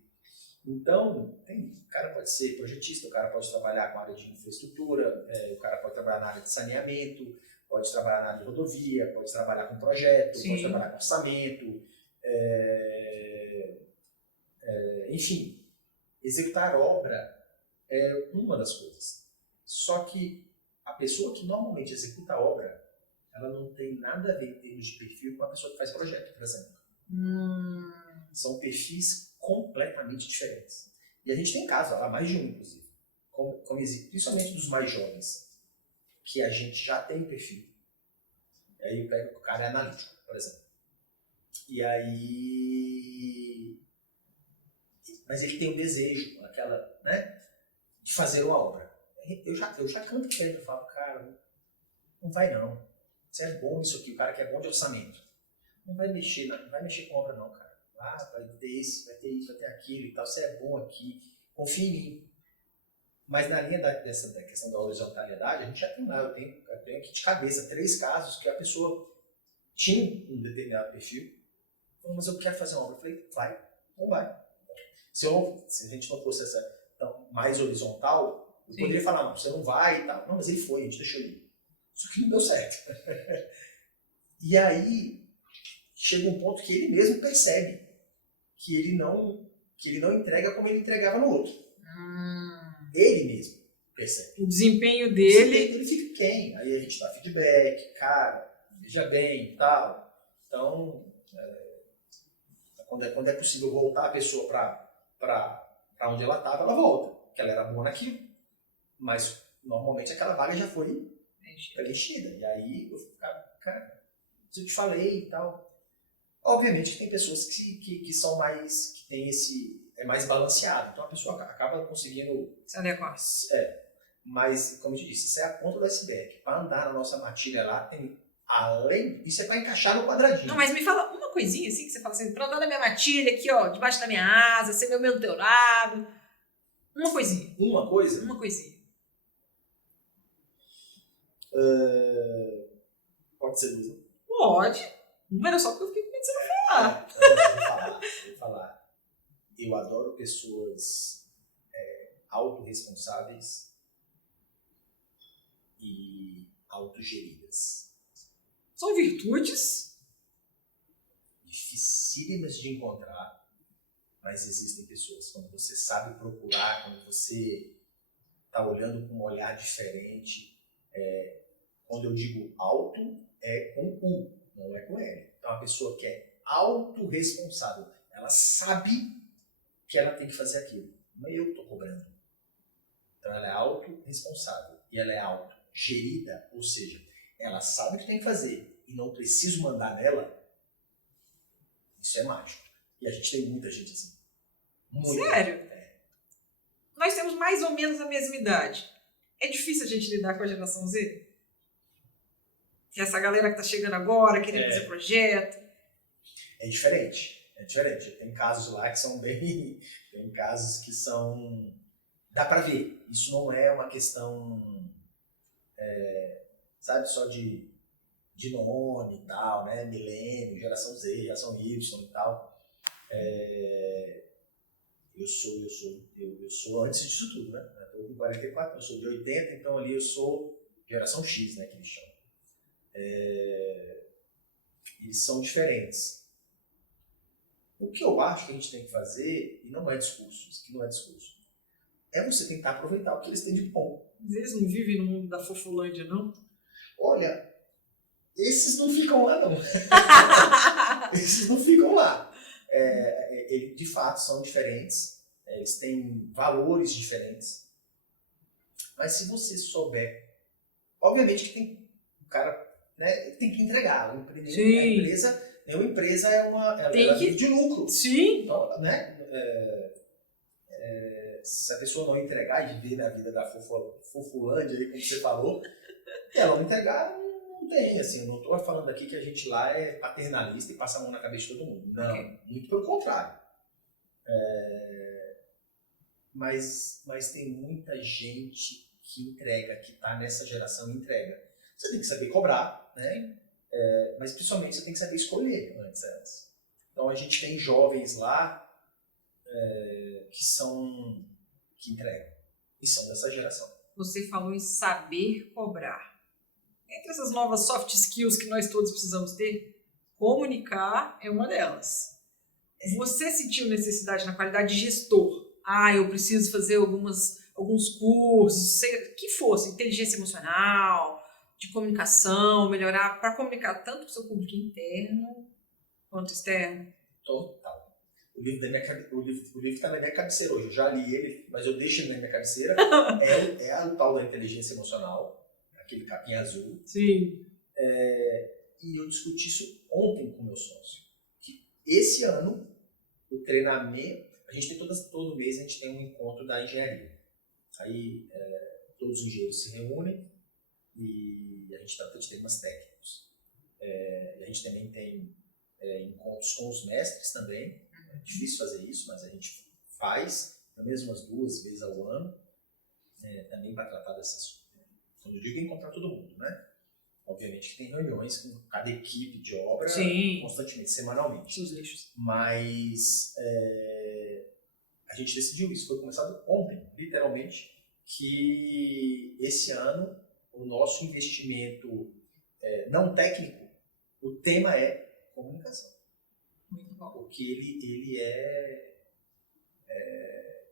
Então, o cara pode ser projetista, o cara pode trabalhar com a área de infraestrutura, o cara pode trabalhar na área de saneamento, pode trabalhar na área de rodovia, pode trabalhar com projeto, Sim. pode trabalhar com orçamento, enfim. Executar obra é uma das coisas. Só que a pessoa que normalmente executa a obra, ela não tem nada a ver em termos de perfil com a pessoa que faz projeto, por exemplo. São perfis completamente diferentes. E a gente tem casos, há mais de um, inclusive, principalmente dos mais jovens, que a gente já tem um perfil. E aí o cara é analítico, por exemplo. E aí... Mas ele tem um desejo, de fazer uma obra. Eu já canto pedra, eu falo, cara, não vai não. Você é bom nisso aqui, o cara que é bom de orçamento. Não vai mexer com obra não, cara. Vai ter isso, vai ter aquilo e tal, você é bom aqui, confia em mim. Mas na linha da questão da horizontalidade, a gente já tem lá, eu tenho aqui de cabeça 3 casos que a pessoa tinha um determinado perfil, falou, mas eu quero fazer uma obra. Eu falei, vai, não vai. Se a gente não fosse mais horizontal, eu poderia falar, não, você não vai e tal. Não, mas ele foi, a gente deixou ele ir. Só que não deu certo. E aí, chega um ponto que ele mesmo percebe que ele não entrega como ele entregava no outro. Ele mesmo percebe. O desempenho dele... Ele fica quem? Aí a gente dá feedback, cara, veja bem e tal. Então, quando é possível voltar a pessoa para onde ela estava, ela volta, porque ela era boa naquilo. Mas, normalmente, aquela vaga já foi preenchida. E aí, eu ficava, cara, eu te falei e tal. Obviamente que tem pessoas que são mais, que tem é mais balanceado. Então, a pessoa acaba conseguindo... se adequar. Mas, como eu te disse, isso é a ponta do iceberg. Para andar na nossa matilha lá, tem... Isso é para encaixar no quadradinho. Não, mas me fala uma coisinha assim, que você fala assim, pra andar na minha matilha aqui, ó, debaixo da minha asa, ser meu mentorado. Uma coisinha. Uma coisa? Uma coisinha. Pode ser duas. Pode. Não era só porque eu fiquei com medo de você não falar. Eu vou falar. Eu adoro pessoas autorresponsáveis e autogeridas. São virtudes. Dificílimas de encontrar, mas existem pessoas. Quando você sabe procurar, quando você está olhando com um olhar diferente, quando eu digo auto, é com U, não é com L. Então, a pessoa que é autorresponsável, ela sabe que ela tem que fazer aquilo. Não é eu que estou cobrando. Então, ela é autorresponsável e ela é autogerida, ou seja, ela sabe o que tem que fazer e não preciso mandar nela. Isso é mágico. E a gente tem muita gente assim. Sério? Nós temos mais ou menos a mesma idade. É difícil a gente lidar com a geração Z? Essa galera que tá chegando agora, querendo fazer projeto. É diferente. Tem casos lá que são bem... Tem casos que são... Dá pra ver. Isso não é uma questão... sabe, só de nome e tal, né? Milênio, geração Z, geração Y e tal. Eu sou antes disso tudo, né? Eu tô com 44, eu sou de 80, então ali eu sou geração X, né? Que eles chamam. Eles são diferentes. O que eu acho que a gente tem que fazer, e não é discurso, isso aqui não é discurso, é você tentar aproveitar o que eles têm de bom. Mas eles não vivem no mundo da Fofolândia, não? Olha, esses não ficam lá, não. Esses não ficam lá. Eles, de fato, são diferentes. Eles têm valores diferentes. Mas se você souber... Obviamente que tem... O cara, né, tem que entregar. A empresa ela vive de lucro. Sim. Então, né, se a pessoa não entregar e viver na vida da Fofulândia, aí, como você falou, ela não entregar, não tem, assim, eu não estou falando aqui que a gente lá é paternalista e passa a mão na cabeça de todo mundo. Não, muito pelo contrário. Mas tem muita gente que entrega, que está nessa geração e entrega. Você tem que saber cobrar, né? Mas principalmente você tem que saber escolher antes. Então a gente tem jovens lá que entregam e são dessa geração. Você falou em saber cobrar. Entre essas novas soft skills que nós todos precisamos ter, comunicar é uma delas. Você sentiu necessidade na qualidade de gestor? Eu preciso fazer alguns cursos, que fosse, inteligência emocional, de comunicação, melhorar para comunicar tanto com o seu público interno quanto externo? Total. O livro está na minha cabeceira hoje. Eu já li ele, mas eu deixo ele na minha cabeceira. É o tal da inteligência emocional, aquele capinha azul. Sim. E eu discuti isso ontem com o meu sócio. Que esse ano, o treinamento... A gente tem todo mês a gente tem um encontro da engenharia. Aí todos os engenheiros se reúnem e a gente trata de temas técnicos. E a gente também tem encontros com os mestres também. É difícil fazer isso, mas a gente faz pelo menos umas 2 vezes ao ano, também para tratar dessas... Quando eu digo encontrar todo mundo, né? Obviamente que tem reuniões com cada equipe de obra. Sim. Constantemente, semanalmente. Seus lixos. Mas a gente decidiu isso, foi começado ontem, literalmente, que esse ano o nosso investimento não técnico, o tema é comunicação. Muito bom. Porque ele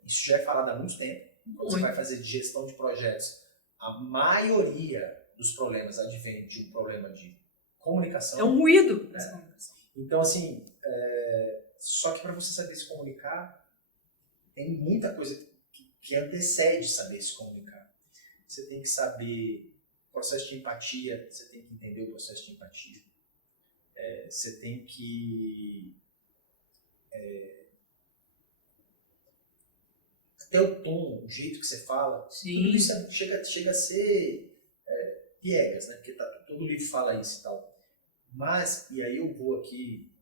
isso já é falado há muito tempo. Quando você vai fazer de gestão de projetos, a maioria dos problemas advém de um problema de comunicação. É um ruído nessa comunicação. Então, assim, só que para você saber se comunicar, tem muita coisa que antecede saber se comunicar. Você tem que saber o processo de empatia, você tem que entender o processo de empatia. Você tem que até o tom, o jeito que você fala. Sim. Tudo isso chega a ser piegas, né? Porque todo livro fala isso e tal. Mas, e aí eu vou aqui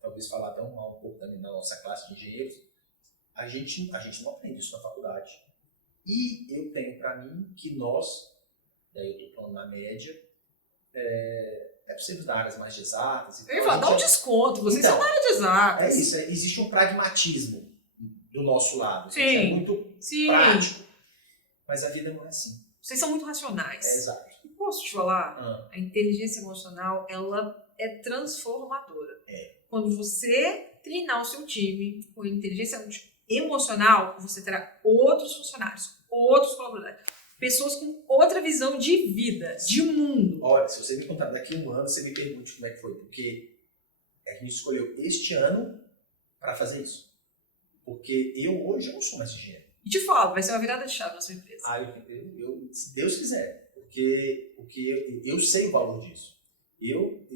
talvez falar até um pouco também da nossa classe de engenheiros, a gente não aprende isso na faculdade. E eu tenho para mim que nós, daí eu estou falando na média, é possível dar áreas mais de exatas. Eu ia falar, dá um desconto, vocês são da área de exatas. É isso, existe um pragmatismo do nosso lado. Sim. É muito Sim. prático. Mas a vida não é assim. Vocês são muito racionais. Exato. E posso te falar? A inteligência emocional, ela é transformadora. Quando você treinar o seu time com inteligência emocional, você terá outros funcionários, outros colaboradores, pessoas com outra visão de vida, de mundo. Olha, se você me contar daqui a um ano, você me pergunte como é que foi. Porque a gente escolheu este ano para fazer isso. Porque hoje eu não sou mais engenheiro. E te falo, vai ser uma virada de chave na sua empresa. Se Deus quiser. Porque eu sei o valor disso. Eu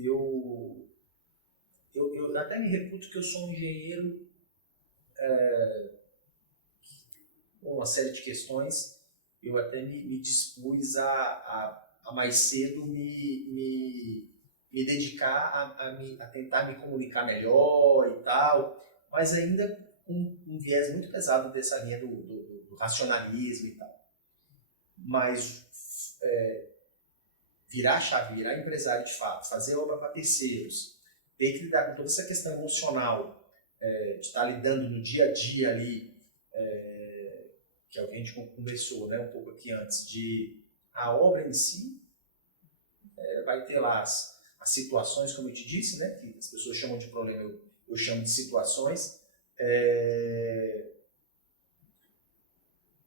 até me reputo que eu sou um engenheiro com uma série de questões. Eu até me dispus a mais cedo me dedicar a tentar me comunicar melhor e tal, mas ainda com um viés muito pesado dessa linha do racionalismo e tal. Mas virar a chave, virar empresário de fato, fazer obra para terceiros, ter que lidar com toda essa questão emocional, de estar lidando no dia a dia ali, que a gente conversou, né, um pouco aqui antes, de a obra em si vai ter lá as situações, como eu te disse, né, que as pessoas chamam de problema, eu chamo de situações.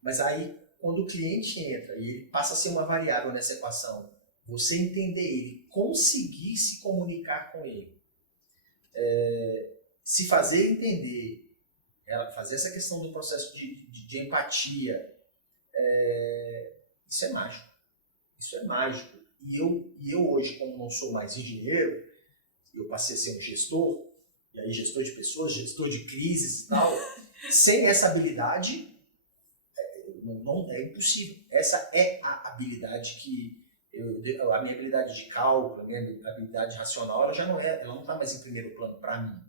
Mas aí, quando o cliente entra e ele passa a ser uma variável nessa equação, você entender ele, conseguir se comunicar com ele, se fazer entender, fazer essa questão do processo de empatia, isso é mágico. Isso é mágico. E eu hoje, como não sou mais engenheiro, eu passei a ser um gestor, e aí gestor de pessoas, gestor de crises e tal, sem essa habilidade, não é impossível. Essa é a habilidade que a minha habilidade de cálculo, a minha habilidade racional, ela não está mais em primeiro plano para mim.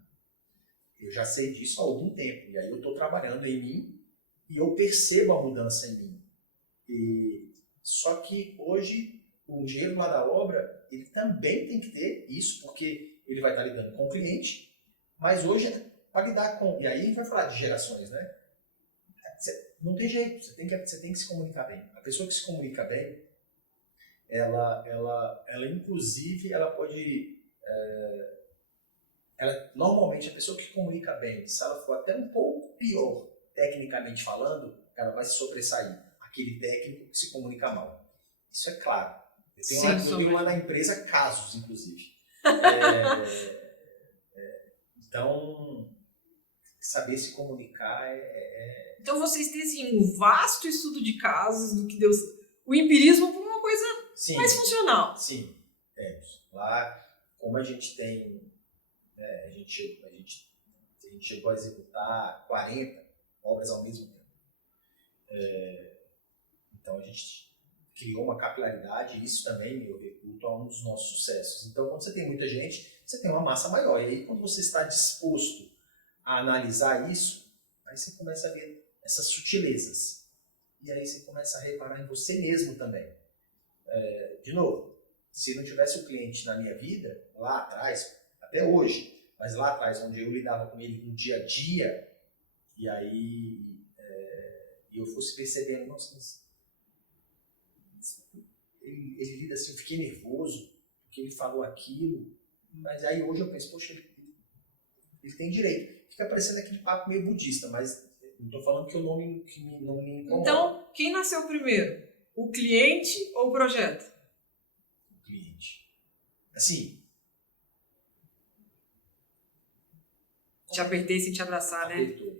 Eu já sei disso há algum tempo, e aí eu estou trabalhando em mim e eu percebo a mudança em mim. Só que hoje o engenheiro lá da obra, ele também tem que ter isso, porque ele vai estar lidando com o cliente, mas hoje para lidar com... E aí a gente vai falar de gerações, né? Não tem jeito, você tem que se comunicar bem. A pessoa que se comunica bem, ela inclusive, ela pode... normalmente, a pessoa que comunica bem, se ela for até um pouco pior, tecnicamente falando, ela vai se sobressair. Aquele técnico que se comunica mal. Isso é claro. Eu tenho lá na empresa casos, inclusive. Então, saber se comunicar Então vocês têm assim, um vasto estudo de casos do que Deus... O empirismo por uma coisa mais funcional. Sim, temos. Lá, como a gente tem... a gente chegou a executar 40 obras ao mesmo tempo. Então a gente criou uma capilaridade e isso também eu reputo a um dos nossos sucessos. Então quando você tem muita gente, você tem uma massa maior. E aí quando você está disposto a analisar isso, aí você começa a ver essas sutilezas. E aí você começa a reparar em você mesmo também. De novo, se não tivesse o cliente na minha vida, lá atrás, até hoje, mas lá atrás, onde eu lidava com ele no dia a dia, e aí eu fosse percebendo, nossa, ele lida assim, eu fiquei nervoso, porque ele falou aquilo, mas aí hoje eu penso, poxa, ele tem direito. Fica parecendo aquele papo meio budista, mas não estou falando que eu não me incomodo. Então, quem nasceu primeiro? O cliente ou o projeto? O cliente. Assim... Te apertei sem te abraçar, né? Apertou.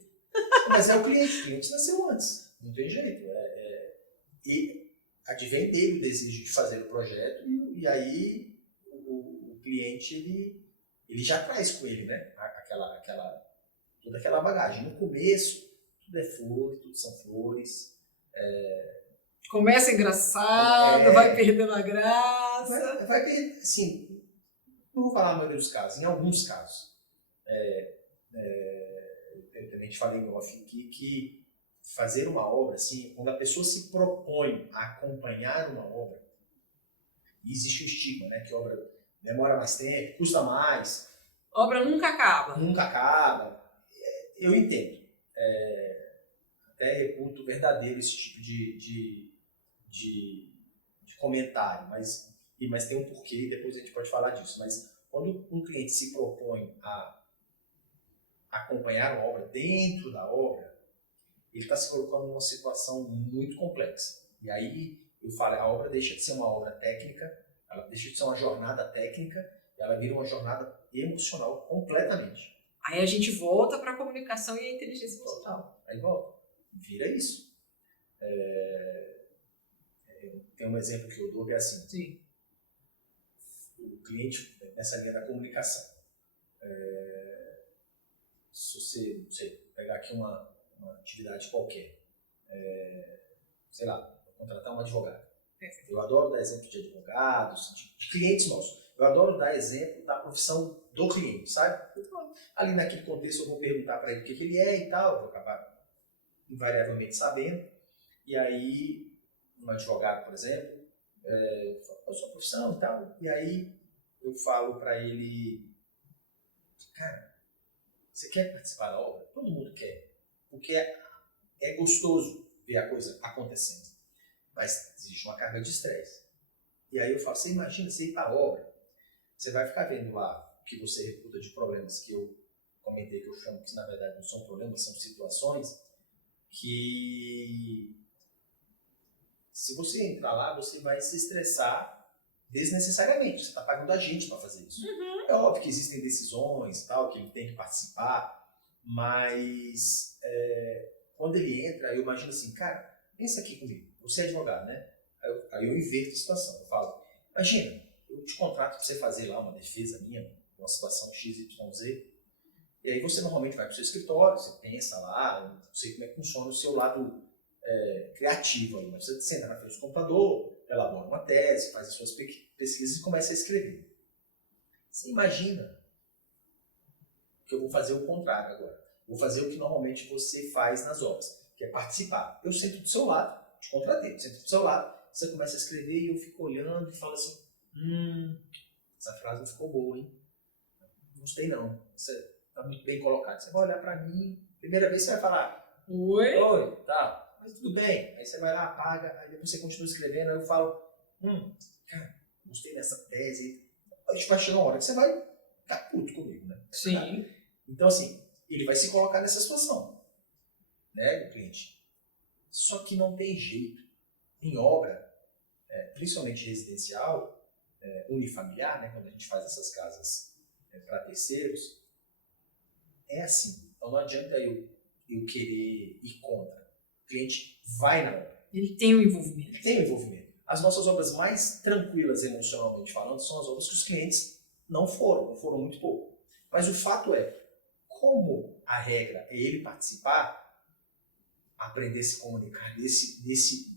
Mas é o cliente nasceu antes, não tem jeito. E advém dele o desejo de fazer o projeto e aí o cliente ele já traz com ele, né? Toda aquela bagagem. No começo, tudo é flor, tudo são flores. Começa engraçado, vai perdendo a graça. Vai perder, assim, não vou falar a maioria dos casos, em alguns casos. Eu também te falei em off aqui que fazer uma obra, assim, quando a pessoa se propõe a acompanhar uma obra, existe o estigma, né, que obra demora mais tempo, custa mais, Obra nunca acaba. nunca acaba. Eu entendo. Até reputo verdadeiro esse tipo de comentário, mas tem um porquê e depois a gente pode falar disso. Mas quando um cliente se propõe a acompanhar a obra dentro da obra, ele está se colocando numa situação muito complexa. E aí eu falo, a obra deixa de ser uma obra técnica, ela deixa de ser uma jornada técnica, ela vira uma jornada emocional completamente. Aí a gente volta para a comunicação e a inteligência emocional. Aí volta, vira isso. Tem um exemplo que eu dou que é assim, Sim. o cliente, nessa linha da comunicação, se você, não sei, pegar aqui uma atividade qualquer, sei lá, contratar um advogado. Eu adoro dar exemplo de advogados, de clientes nossos. Eu adoro dar exemplo da profissão do cliente, sabe? Ali naquele contexto eu vou perguntar para ele o que ele é e tal, eu vou acabar invariavelmente sabendo. E aí, um advogado, por exemplo, a sua profissão e tal, e aí eu falo para ele, cara, você quer participar da obra? Todo mundo quer, porque é gostoso ver a coisa acontecendo, mas existe uma carga de estresse. E aí eu falo, você imagina, você ir para a obra, você vai ficar vendo lá o que você reputa de problemas que eu comentei, que eu chamo que na verdade não são problemas, são situações que se você entrar lá, você vai se estressar desnecessariamente. Você está pagando a gente para fazer isso. Uhum. É óbvio que existem decisões e tal, que ele tem que participar, mas quando ele entra, eu imagino assim, cara, pensa aqui comigo, você é advogado, né? Aí eu inverto a situação, eu falo, imagina, eu te contrato para você fazer lá uma defesa minha, uma situação XYZ, e aí você normalmente vai para o seu escritório, você pensa lá, não sei como é que funciona o seu lado criativo ali, mas você senta na frente do computador, elabora uma tese, faz as suas pesquisas e começa a escrever. Você imagina que eu vou fazer o contrário agora. Vou fazer o que normalmente você faz nas obras, que é participar. Eu sento do seu lado, te contratei, eu sento do seu lado, você começa a escrever e eu fico olhando e falo assim, essa frase não ficou boa, hein? Não gostei não. Você está muito bem colocado. Você vai olhar para mim, primeira vez você vai falar, oi, tá. Mas tudo bem, aí você vai lá, apaga, aí depois você continua escrevendo, aí eu falo, cara, gostei dessa tese, aí vai chegar uma hora que você vai ficar puto comigo, né? Sim. Tá? Então assim, ele vai se colocar nessa situação, né, o cliente. Só que não tem jeito. Em obra, principalmente residencial, unifamiliar, né, quando a gente faz essas casas para terceiros, é assim, então não adianta eu querer ir contra. O cliente vai na obra. Ele tem um envolvimento. Ele tem um envolvimento. As nossas obras mais tranquilas emocionalmente falando são as obras que os clientes não foram muito pouco. Mas o fato é, como a regra é ele participar, aprender a se comunicar nesse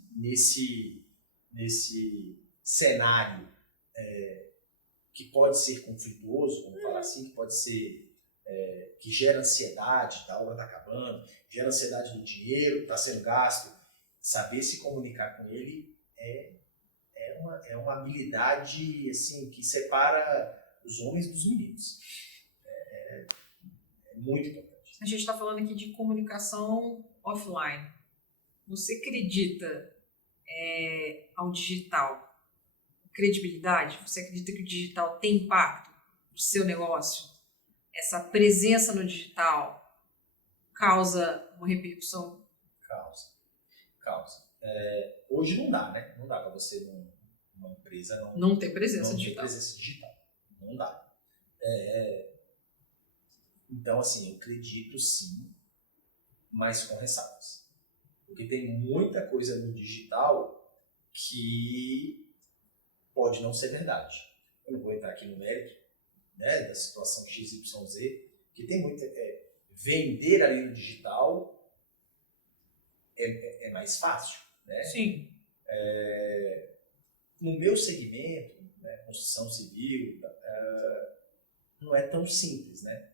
cenário que pode ser conflituoso, vamos falar assim, que pode ser que gera ansiedade, a obra está acabando, gera ansiedade do dinheiro que está sendo gasto, saber se comunicar com ele é uma habilidade assim, que separa os homens dos meninos. É muito importante. A gente está falando aqui de comunicação offline. Você acredita ao digital credibilidade? Você acredita que o digital tem impacto no seu negócio? Essa presença no digital causa uma repercussão? Causa. Hoje não dá, né? Não dá para você, numa empresa, não ter presença não digital. Ter presença digital. Não dá. Então, assim, eu acredito sim, mas com ressalvas. Porque tem muita coisa no digital que pode não ser verdade. Eu não vou entrar aqui no mérito, né, da situação XYZ, que tem muita... vender ali no digital é mais fácil, né? Sim. No meu segmento, né, construção civil, não é tão simples, né?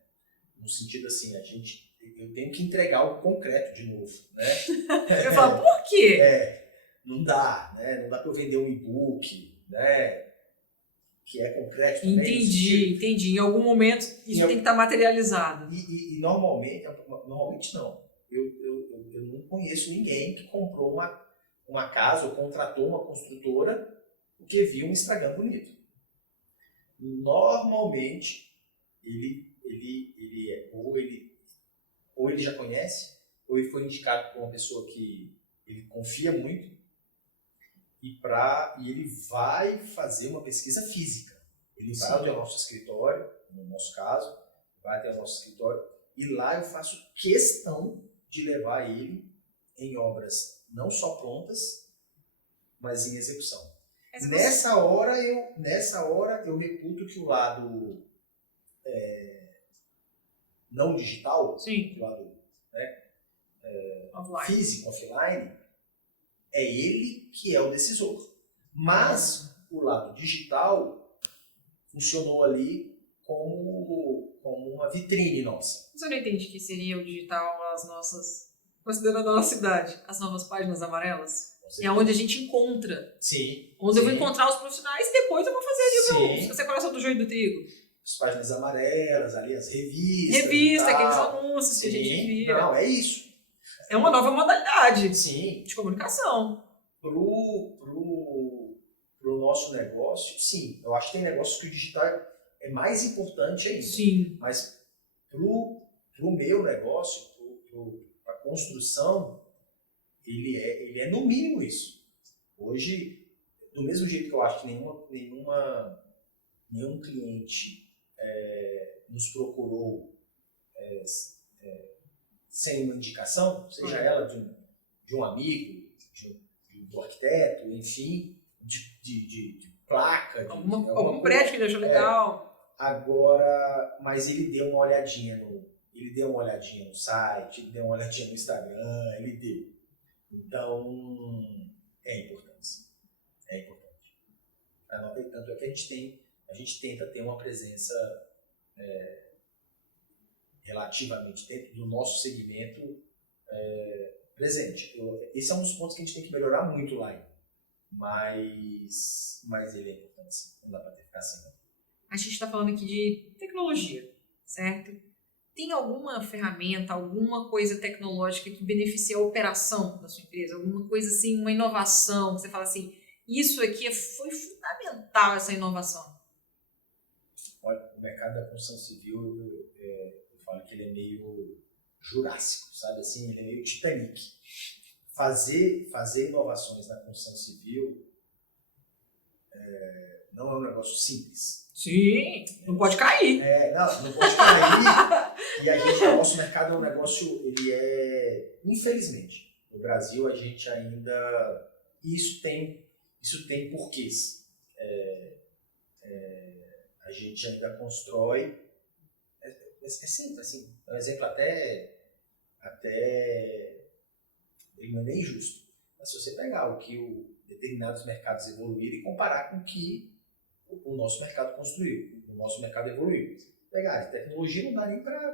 No sentido assim, eu tenho que entregar o concreto de novo, né? Eu falo, por quê? Não dá, né? Não dá para eu vender um e-book, né? que é concreto também. Entendi. Em algum momento isso tem que estar materializado. E normalmente não. Eu não conheço ninguém que comprou uma casa ou contratou uma construtora porque viu um Instagram bonito. Normalmente, ou ele já conhece, ou ele foi indicado por uma pessoa que ele confia muito, e ele vai fazer uma pesquisa física. Ele vai até o nosso escritório, no nosso caso, vai até o nosso escritório, e lá eu faço questão de levar ele em obras não só prontas, mas em execução. Nessa hora eu reputo que o lado não digital, o lado físico, offline, é ele que é o decisor. Mas o lado digital funcionou ali como uma vitrine nossa. Você não entende que seria o digital considerando a nossa cidade, as novas páginas amarelas? É onde a gente encontra. Sim. Onde eu vou encontrar os profissionais e depois eu vou fazer a separação do joio e do trigo. As páginas amarelas, ali as revistas. Revista, aqueles anúncios que a gente via. Não, é isso. É uma nova modalidade de comunicação. Pro nosso negócio, sim. Eu acho que tem negócios que o digital é mais importante ainda. Sim. Mas pro meu negócio, pra construção, ele é no mínimo isso. Hoje, do mesmo jeito que eu acho que nenhum cliente nos procurou sem uma indicação, seja ela de um amigo, do arquiteto, enfim, de placa, algum prédio que ele achou legal. Agora, mas ele deu uma olhadinha no site, ele deu uma olhadinha no Instagram, ele deu. Então, é importante. Tanto é que a gente tenta ter uma presença relativamente dentro do nosso segmento presente. Esse é um dos pontos que a gente tem que melhorar muito lá ainda. Mas ele é importante, sim. Não dá para ficar sem. A gente está falando aqui de tecnologia, certo? Tem alguma ferramenta, alguma coisa tecnológica que beneficia a operação da sua empresa? Alguma coisa assim, uma inovação, que você fala assim, isso aqui foi fundamental, essa inovação? Olha, o mercado da construção civil, eu falo que ele é meio jurássico, sabe assim? Ele é meio Titanic. Fazer inovações na construção civil não é um negócio simples. Sim, não pode cair. Não pode cair. E o nosso mercado é um negócio, infelizmente, no Brasil a gente ainda, isso tem porquês. A gente ainda constrói, sempre assim, é um exemplo até não é nem justo. Mas se você pegar o que determinados mercados evoluíram e comparar com o que o nosso mercado construiu, o nosso mercado evoluiu. Pegar tecnologia não dá nem para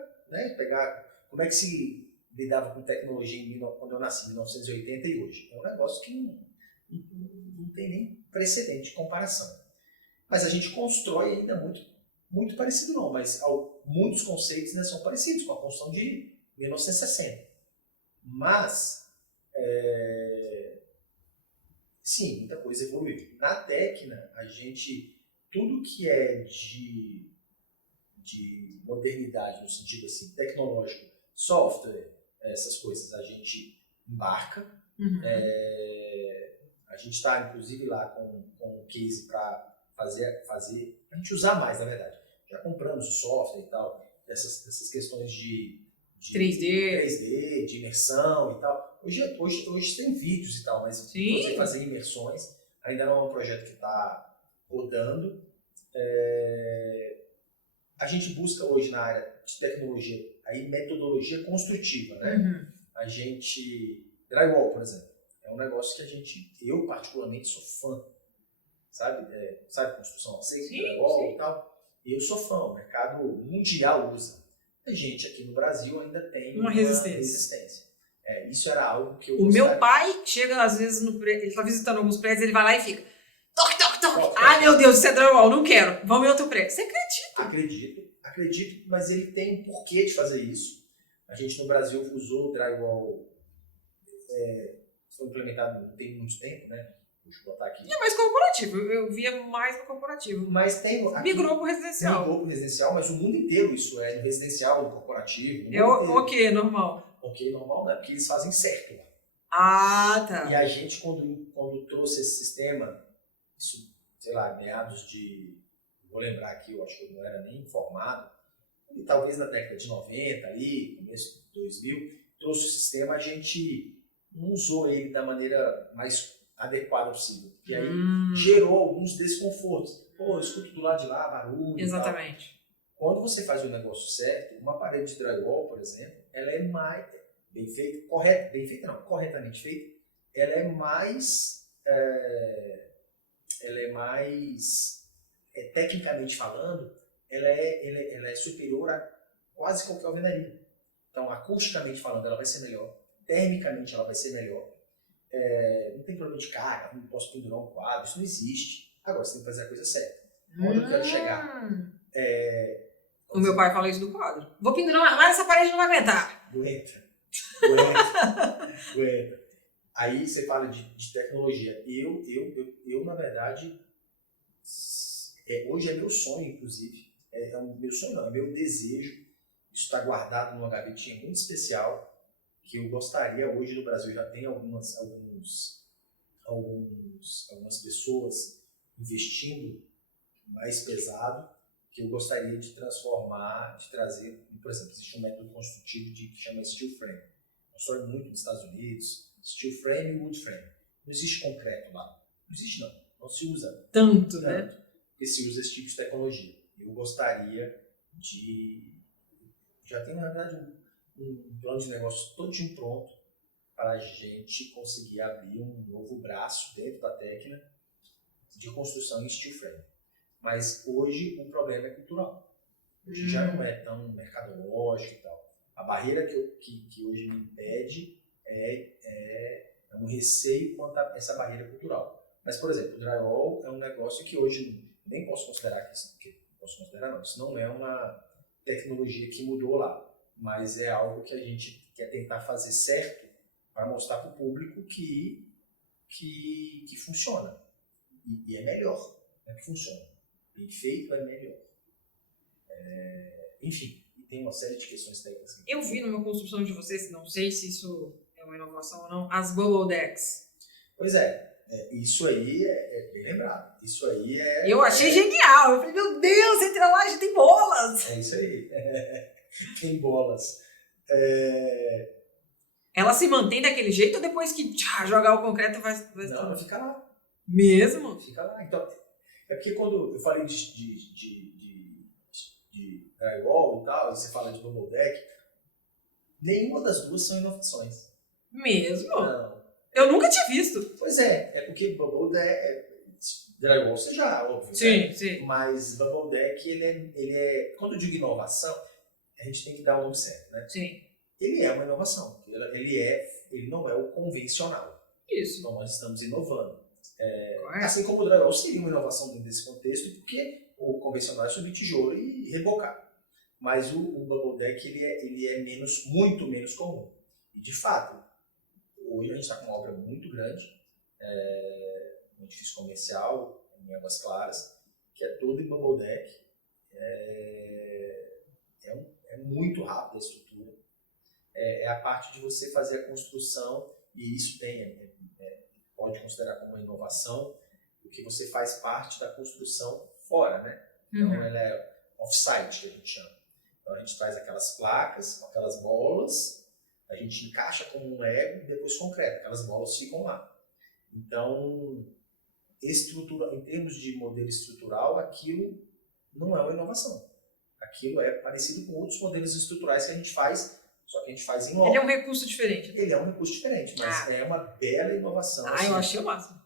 pegar como é que se lidava com tecnologia quando eu nasci, em 1980 e hoje. É um negócio que não tem nem precedente de comparação. Mas a gente constrói ainda muito, muito parecido não, mas muitos conceitos ainda são parecidos com a construção de 1960. Mas sim, muita coisa evoluiu. Na Tecna, tudo que é de modernidade, no sentido assim, tecnológico, software, essas coisas, a gente embarca. Uhum. A gente está, inclusive, lá com um case para fazer, a gente usar mais, na verdade. Já compramos o software e tal, dessas questões de 3D, de imersão e tal. Hoje tem vídeos e tal, mas você fazer imersões ainda não é um projeto que está rodando. A gente busca hoje na área de tecnologia, aí metodologia construtiva, né? Uhum. Drywall, por exemplo, é um negócio que eu particularmente sou fã, sabe construção a seco, drywall e tal. Eu sou fã, o mercado mundial usa. A gente aqui no Brasil ainda tem uma resistência. Isso era algo que eu gostava. Meu pai chega às vezes ele está visitando alguns prédios, ele vai lá e fica toque, toque, Ai, meu Deus, isso é drywall, não quero. Vamos em outro prédio. Você acredita? Acredito, mas ele tem um porquê de fazer isso. A gente no Brasil usou o drywall, foi implementado não tem muito tempo, né? Deixa eu botar aqui. É mais corporativo, eu via mais no corporativo. Mas tem. Aqui, Migrou pro residencial. Migrou pro residencial, mas o mundo inteiro isso é no residencial, no corporativo. É ok, normal. Ok, normal, não é porque eles fazem certo lá. Ah, tá. E a gente, quando trouxe esse sistema, isso, sei lá, meados de. Vou lembrar aqui, eu acho que eu não era nem informado, e talvez na década de 90, ali, começo de 2000, trouxe o sistema, a gente não usou ele da maneira mais adequada possível. E aí gerou alguns desconfortos. Pô, eu escuto do lado de lá, barulho. Exatamente. Quando você faz o negócio certo, uma parede de drywall, por exemplo, ela é mais bem feita, corretamente feita, ela é mais, tecnicamente falando, ela é superior a quase qualquer alvenaria. Então, acusticamente falando, ela vai ser melhor, termicamente ela vai ser melhor. Não tem problema de carga, não posso pendurar um quadro, isso não existe. Agora, você tem que fazer a coisa certa. Onde eu quero chegar? O meu pai fala isso do quadro. Vou pendurar um armário, essa parede não vai aguentar. Aguenta. Aí você fala de tecnologia. Eu na verdade, hoje é meu sonho, inclusive. Meu sonho não, é meu desejo. Isso está guardado numa gavetinha muito especial, que eu gostaria, hoje no Brasil já tem algumas pessoas investindo mais pesado, que eu gostaria de transformar, de trazer, por exemplo, existe um método construtivo que chama steel frame. Constrói muito nos Estados Unidos, steel frame e wood frame. Não existe concreto lá. Não existe não. Não se usa tanto, né? Porque se usa esse tipo de tecnologia. Eu gostaria de... Já tem, na verdade, um plano de negócio todinho pronto para a gente conseguir abrir um novo braço dentro da técnica de construção em steel frame. Mas hoje o problema é cultural. Hoje já não é tão mercadológico e tal. A barreira que hoje me impede é um receio quanto a essa barreira cultural. Mas, por exemplo, o drywall é um negócio que hoje nem posso considerar isso não é uma tecnologia que mudou lá. Mas é algo que a gente quer tentar fazer certo para mostrar para o público que funciona. E é melhor, né, que funciona. Bem feito é melhor. Enfim, tem uma série de questões técnicas. Eu vi numa construção de vocês, não sei se isso é uma inovação ou não, as bubble decks. Pois isso aí é bem lembrado. Isso aí Eu achei genial. Eu falei, meu Deus, entra lá, a gente tem bolas. É isso aí. Tem bolas. Ela se mantém daquele jeito ou depois que jogar o concreto vai... Não, fica lá. Mesmo? Fica lá. Então, é porque quando eu falei de drywall e tal, e você fala de double deck, nenhuma das duas são inovações. Mesmo? Não. Eu nunca tinha visto. Pois é porque double deck, drywall você já, óbvio. Sim, né? sim. Mas double deck, ele é... Quando eu digo inovação, a gente tem que dar o nome certo, né? Sim. Ele é uma inovação. Ele não é o convencional. Isso. Então nós estamos inovando. Assim como o drywall seria uma inovação dentro desse contexto, porque o convencional é subir tijolo e rebocar. Mas o double deck ele é muito menos comum. E de fato, hoje a gente está com uma obra muito grande, um edifício comercial, em Águas Claras, que é todo em double deck. É muito rápido a estrutura. É a parte de você fazer a construção, e isso pode considerar como uma inovação, porque você faz parte da construção fora, né? Então ela é off-site, que a gente chama. Então a gente traz aquelas placas, com aquelas bolas, a gente encaixa como um Lego e depois concreto, aquelas bolas ficam lá. Então, em termos de modelo estrutural, aquilo não é uma inovação. Aquilo é parecido com outros modelos estruturais que a gente faz, só que a gente faz em obra. Ele é um recurso diferente. Ele é um recurso diferente, mas é uma bela inovação. Assim. Eu achei o máximo.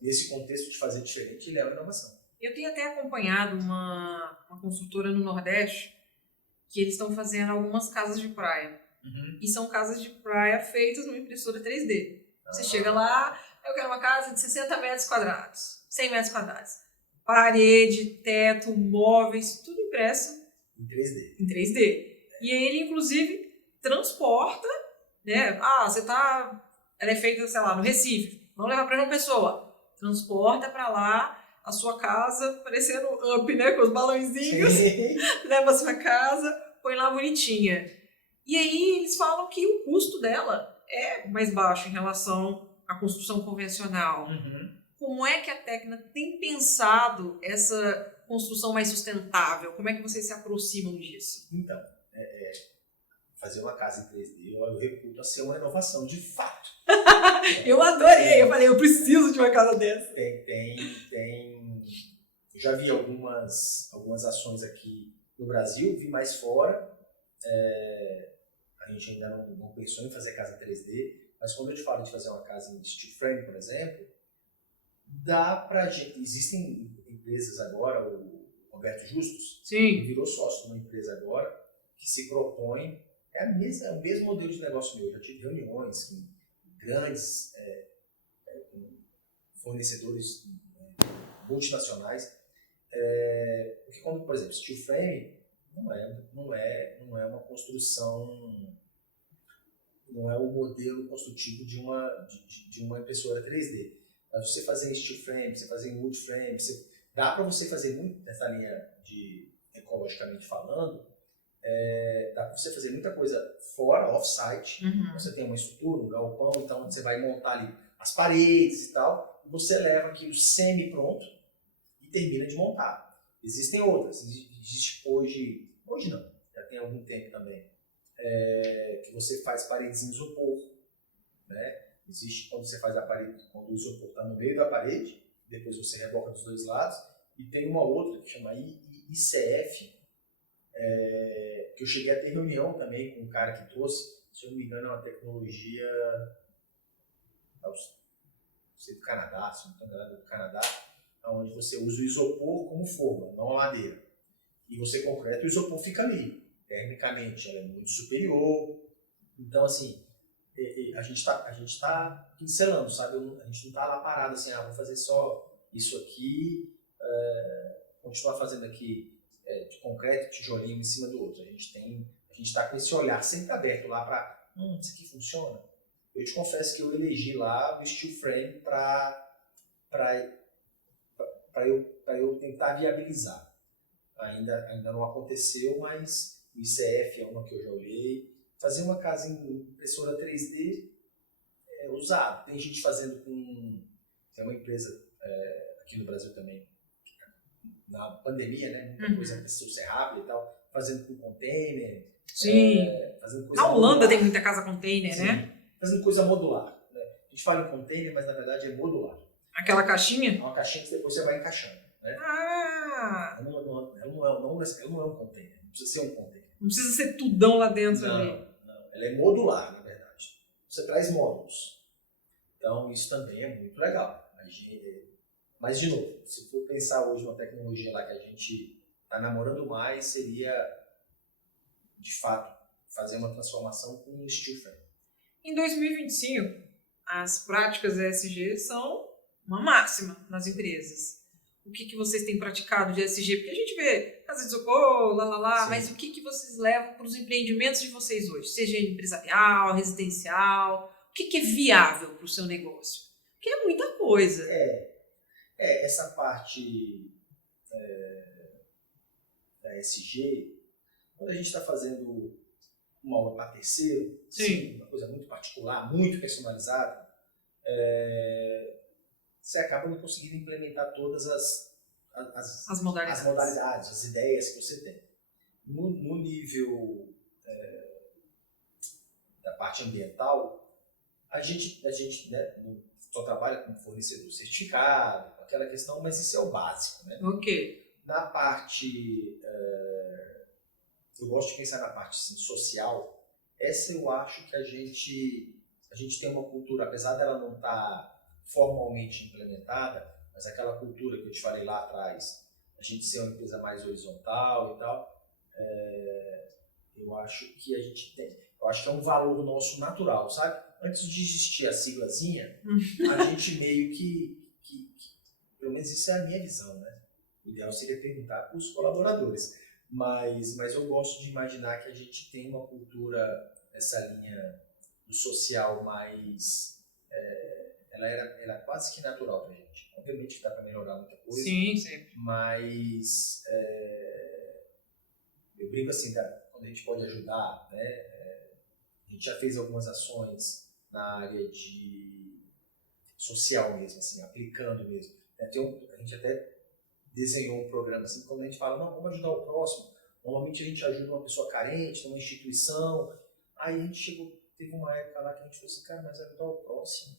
Nesse contexto de fazer diferente, ele é uma inovação. Eu tenho até acompanhado uma construtora no Nordeste que eles estão fazendo algumas casas de praia. E são casas de praia feitas numa impressora 3D. Você chega lá, eu quero uma casa de 60 metros quadrados. 100 metros quadrados. Parede, teto, móveis, tudo impresso Em 3D. em 3D. E aí ele, inclusive, transporta, né? Ela é feita, sei lá, no Recife. Vamos levar para João Pessoa. Transporta para lá a sua casa, parecendo Up, né? Com os balãozinhos. Sim. Leva a sua casa, põe lá bonitinha. E aí eles falam que o custo dela é mais baixo em relação à construção convencional. Uhum. Como é que a Tecna tem pensado essa construção mais sustentável? Como é que vocês se aproximam disso? Então, fazer uma casa em 3D, eu reputo a ser uma inovação de fato. Eu adorei! Eu falei, eu preciso de uma casa dessa. Eu já vi algumas ações aqui no Brasil, vi mais fora. A gente ainda não pensou em fazer casa 3D, mas quando eu te falo de fazer uma casa em steel frame, por exemplo, dá pra gente. Existem empresas agora, o Roberto Justus, Sim. virou sócio de uma empresa agora que se propõe. É o mesmo modelo de negócio meu. Eu já tive reuniões com grandes com fornecedores multinacionais. Porque quando, por exemplo, steel frame não é uma construção, não é o modelo construtivo de uma impressora 3D. Mas você fazer em steel frame, você fazer em wood frame, dá para você fazer muito nessa linha de ecologicamente falando. Dá para você fazer muita coisa fora, off-site. Uhum. Você tem uma estrutura, um galpão, então você vai montar ali as paredes e tal, e você leva aquilo semi-pronto e termina de montar. Existem outras. Existe hoje não, já tem algum tempo também, que você faz paredes em isopor. Né? Existe quando você faz a parede, quando o isopor está no meio da parede, depois você reboca dos dois lados, e tem uma outra que chama ICF, que eu cheguei a ter reunião também com um cara que trouxe, se eu não me engano, é uma tecnologia do Canadá, se não me engano, é do Canadá, onde você usa o isopor como forma, não a madeira. E você concreta, o isopor fica ali. Tecnicamente, ela é muito superior. Então, assim, a gente tá pincelando, sabe? A gente não tá lá parado assim, vou fazer só isso aqui, continuar fazendo aqui de concreto, tijolinho em cima do outro. A gente está com esse olhar sempre aberto lá para isso aqui funciona. Eu te confesso que eu elegi lá o steel frame para eu tentar viabilizar. Ainda não aconteceu, mas o ICF é uma que eu já olhei. Fazer uma casa em impressora 3D é usado. Tem gente fazendo tem uma empresa aqui no Brasil também, na pandemia, né? Muita coisa precisou ser rápida e tal, fazendo com container. Sim. Fazendo coisa Na Holanda modular. tem muita casa container, Sim. né? Fazendo coisa modular. Né? A gente fala em container, mas na verdade é modular. Aquela caixinha? É uma caixinha que depois você vai encaixando. Né? Ah! Ela não é um container, não precisa ser um container. Não precisa ser tudão lá dentro ali. Não. Ela é modular, na verdade. Você traz módulos. Então isso também é muito legal. Mas, de novo, se for pensar hoje uma tecnologia lá que a gente está namorando mais, seria, de fato, fazer uma transformação com um steel frame. Em 2025, as práticas ESG são uma máxima nas empresas. O que vocês têm praticado de ESG? Porque a gente vê casa de isopor, mas o que vocês levam para os empreendimentos de vocês hoje? Seja empresarial, residencial, o que é viável para o seu negócio? Porque é muita coisa. Essa parte da ESG, quando a gente está fazendo uma obra para terceiro, Sim. Uma coisa muito particular, muito personalizada, você acaba não conseguindo implementar todas as modalidades, as ideias que você tem. No nível da parte ambiental, a gente né, só trabalha com fornecedor certificado, aquela questão, mas isso é o básico. Né? Ok. Na parte, eu gosto de pensar na parte assim, social, essa eu acho que a gente tem uma cultura, apesar dela não estar formalmente implementada, mas aquela cultura que eu te falei lá atrás, a gente ser uma empresa mais horizontal e tal, eu acho que a gente tem, eu acho que é um valor nosso natural, sabe? Antes de existir a siglazinha, a gente meio que pelo menos isso é a minha visão, né? O ideal seria perguntar para os colaboradores. Mas eu gosto de imaginar que a gente tem uma cultura, essa linha do social mais... ela era quase que natural para a gente. Obviamente dá para melhorar muita coisa. Sim, sempre. Mas eu brinco assim, cara, quando a gente pode ajudar, né? A gente já fez algumas ações na área de social mesmo, assim, aplicando mesmo. A gente até desenhou um programa assim, quando a gente fala, não, vamos ajudar o próximo. Normalmente a gente ajuda uma pessoa carente, uma instituição. Aí a gente teve uma época lá que a gente falou assim, cara, mas ajudar o próximo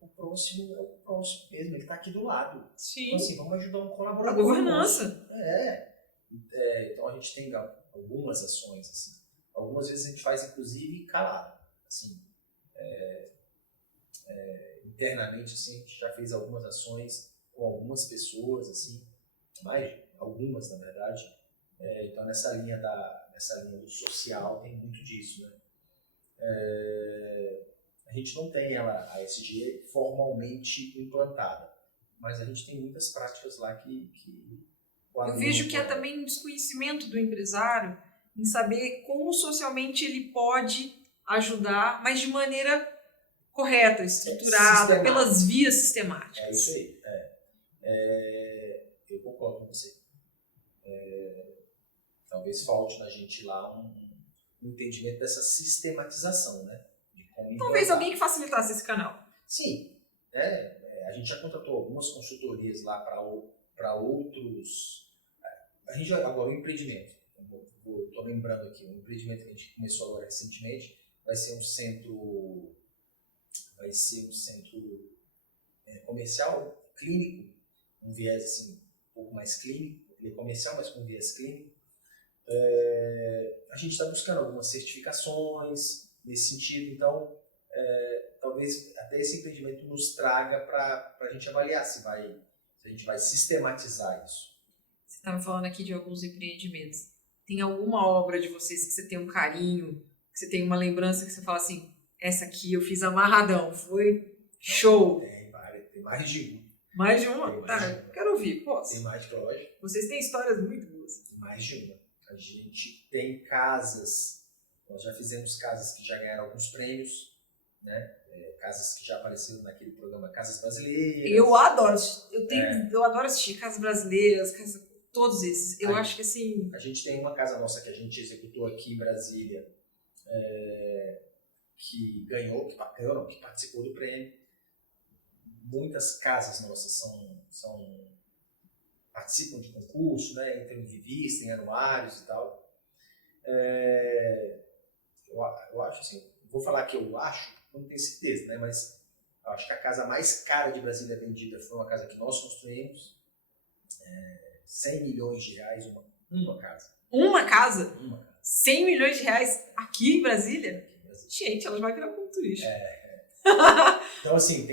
é o próximo mesmo, ele está aqui do lado. Sim. Então assim, vamos ajudar um A colaborador. governança. Então a gente tem algumas ações, assim. Algumas vezes a gente faz inclusive calado. Assim, internamente assim, a gente já fez algumas ações com algumas pessoas, assim, algumas na verdade. Então nessa linha do social tem muito disso, né? A gente não tem a ESG formalmente implantada, mas a gente tem muitas práticas lá que eu vejo que é também um desconhecimento do empresário em saber como socialmente ele pode ajudar, mas de maneira correta, estruturada, pelas vias sistemáticas. É isso aí. Eu concordo com você. Talvez falte na gente lá um entendimento dessa sistematização, né? De como talvez alguém que facilitasse esse canal. Sim. A gente já contratou algumas consultorias lá para outros... A gente agora, o empreendimento. Estou lembrando aqui, um empreendimento que a gente começou agora recentemente vai ser um centro comercial, clínico, um viés assim, um pouco mais clínico, ele é comercial, mas com um viés clínico. A gente está buscando algumas certificações nesse sentido, então talvez até esse empreendimento nos traga para a gente avaliar se a gente vai sistematizar isso. Você estava falando aqui de alguns empreendimentos. Tem alguma obra de vocês que você tem um carinho, que você tem uma lembrança que você fala assim, essa aqui eu fiz amarradão, foi show? Tem mais de uma. Mais de uma? Tá, quero ouvir, posso? Tem mais de uma, lógico. Vocês têm histórias muito boas. Tem mais de uma. A gente tem casas, nós já fizemos casas que já ganharam alguns prêmios, né? Casas que já apareceram naquele programa Casas Brasileiras. Eu adoro, eu adoro assistir Casas Brasileiras, todos esses. Eu acho que assim... A gente tem uma casa nossa que a gente executou aqui em Brasília, que ganhou, que participou do prêmio. Muitas casas nossas participam de concurso, né? Entram em revista, em anuários e tal. Eu acho assim, vou falar que eu acho, não tenho certeza, né? Mas eu acho que a casa mais cara de Brasília vendida foi uma casa que nós construímos. 100 milhões de reais, uma casa. Uma casa? Uma casa. 100 milhões de reais aqui em Brasília? Gente, ela vai virar ponto turístico. Então, assim,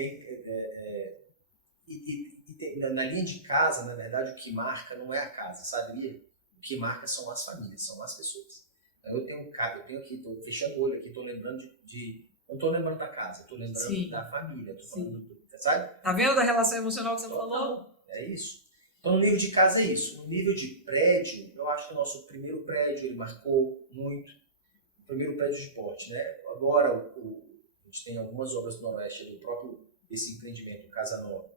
na linha de casa, na verdade, o que marca não é a casa, sabe, Lia? O que marca são as famílias, são as pessoas. Eu tenho aqui, estou fechando o olho aqui, estou lembrando não estou lembrando da casa, estou lembrando da família, estou falando sabe? Tá vendo da relação emocional que você falou? Não, é isso. Então, no nível de casa é isso. No nível de prédio, eu acho que o nosso primeiro prédio, ele marcou muito. O primeiro prédio de porte, né? Agora, a gente tem algumas obras do Noroeste, do próprio esse empreendimento, o Casa Nova.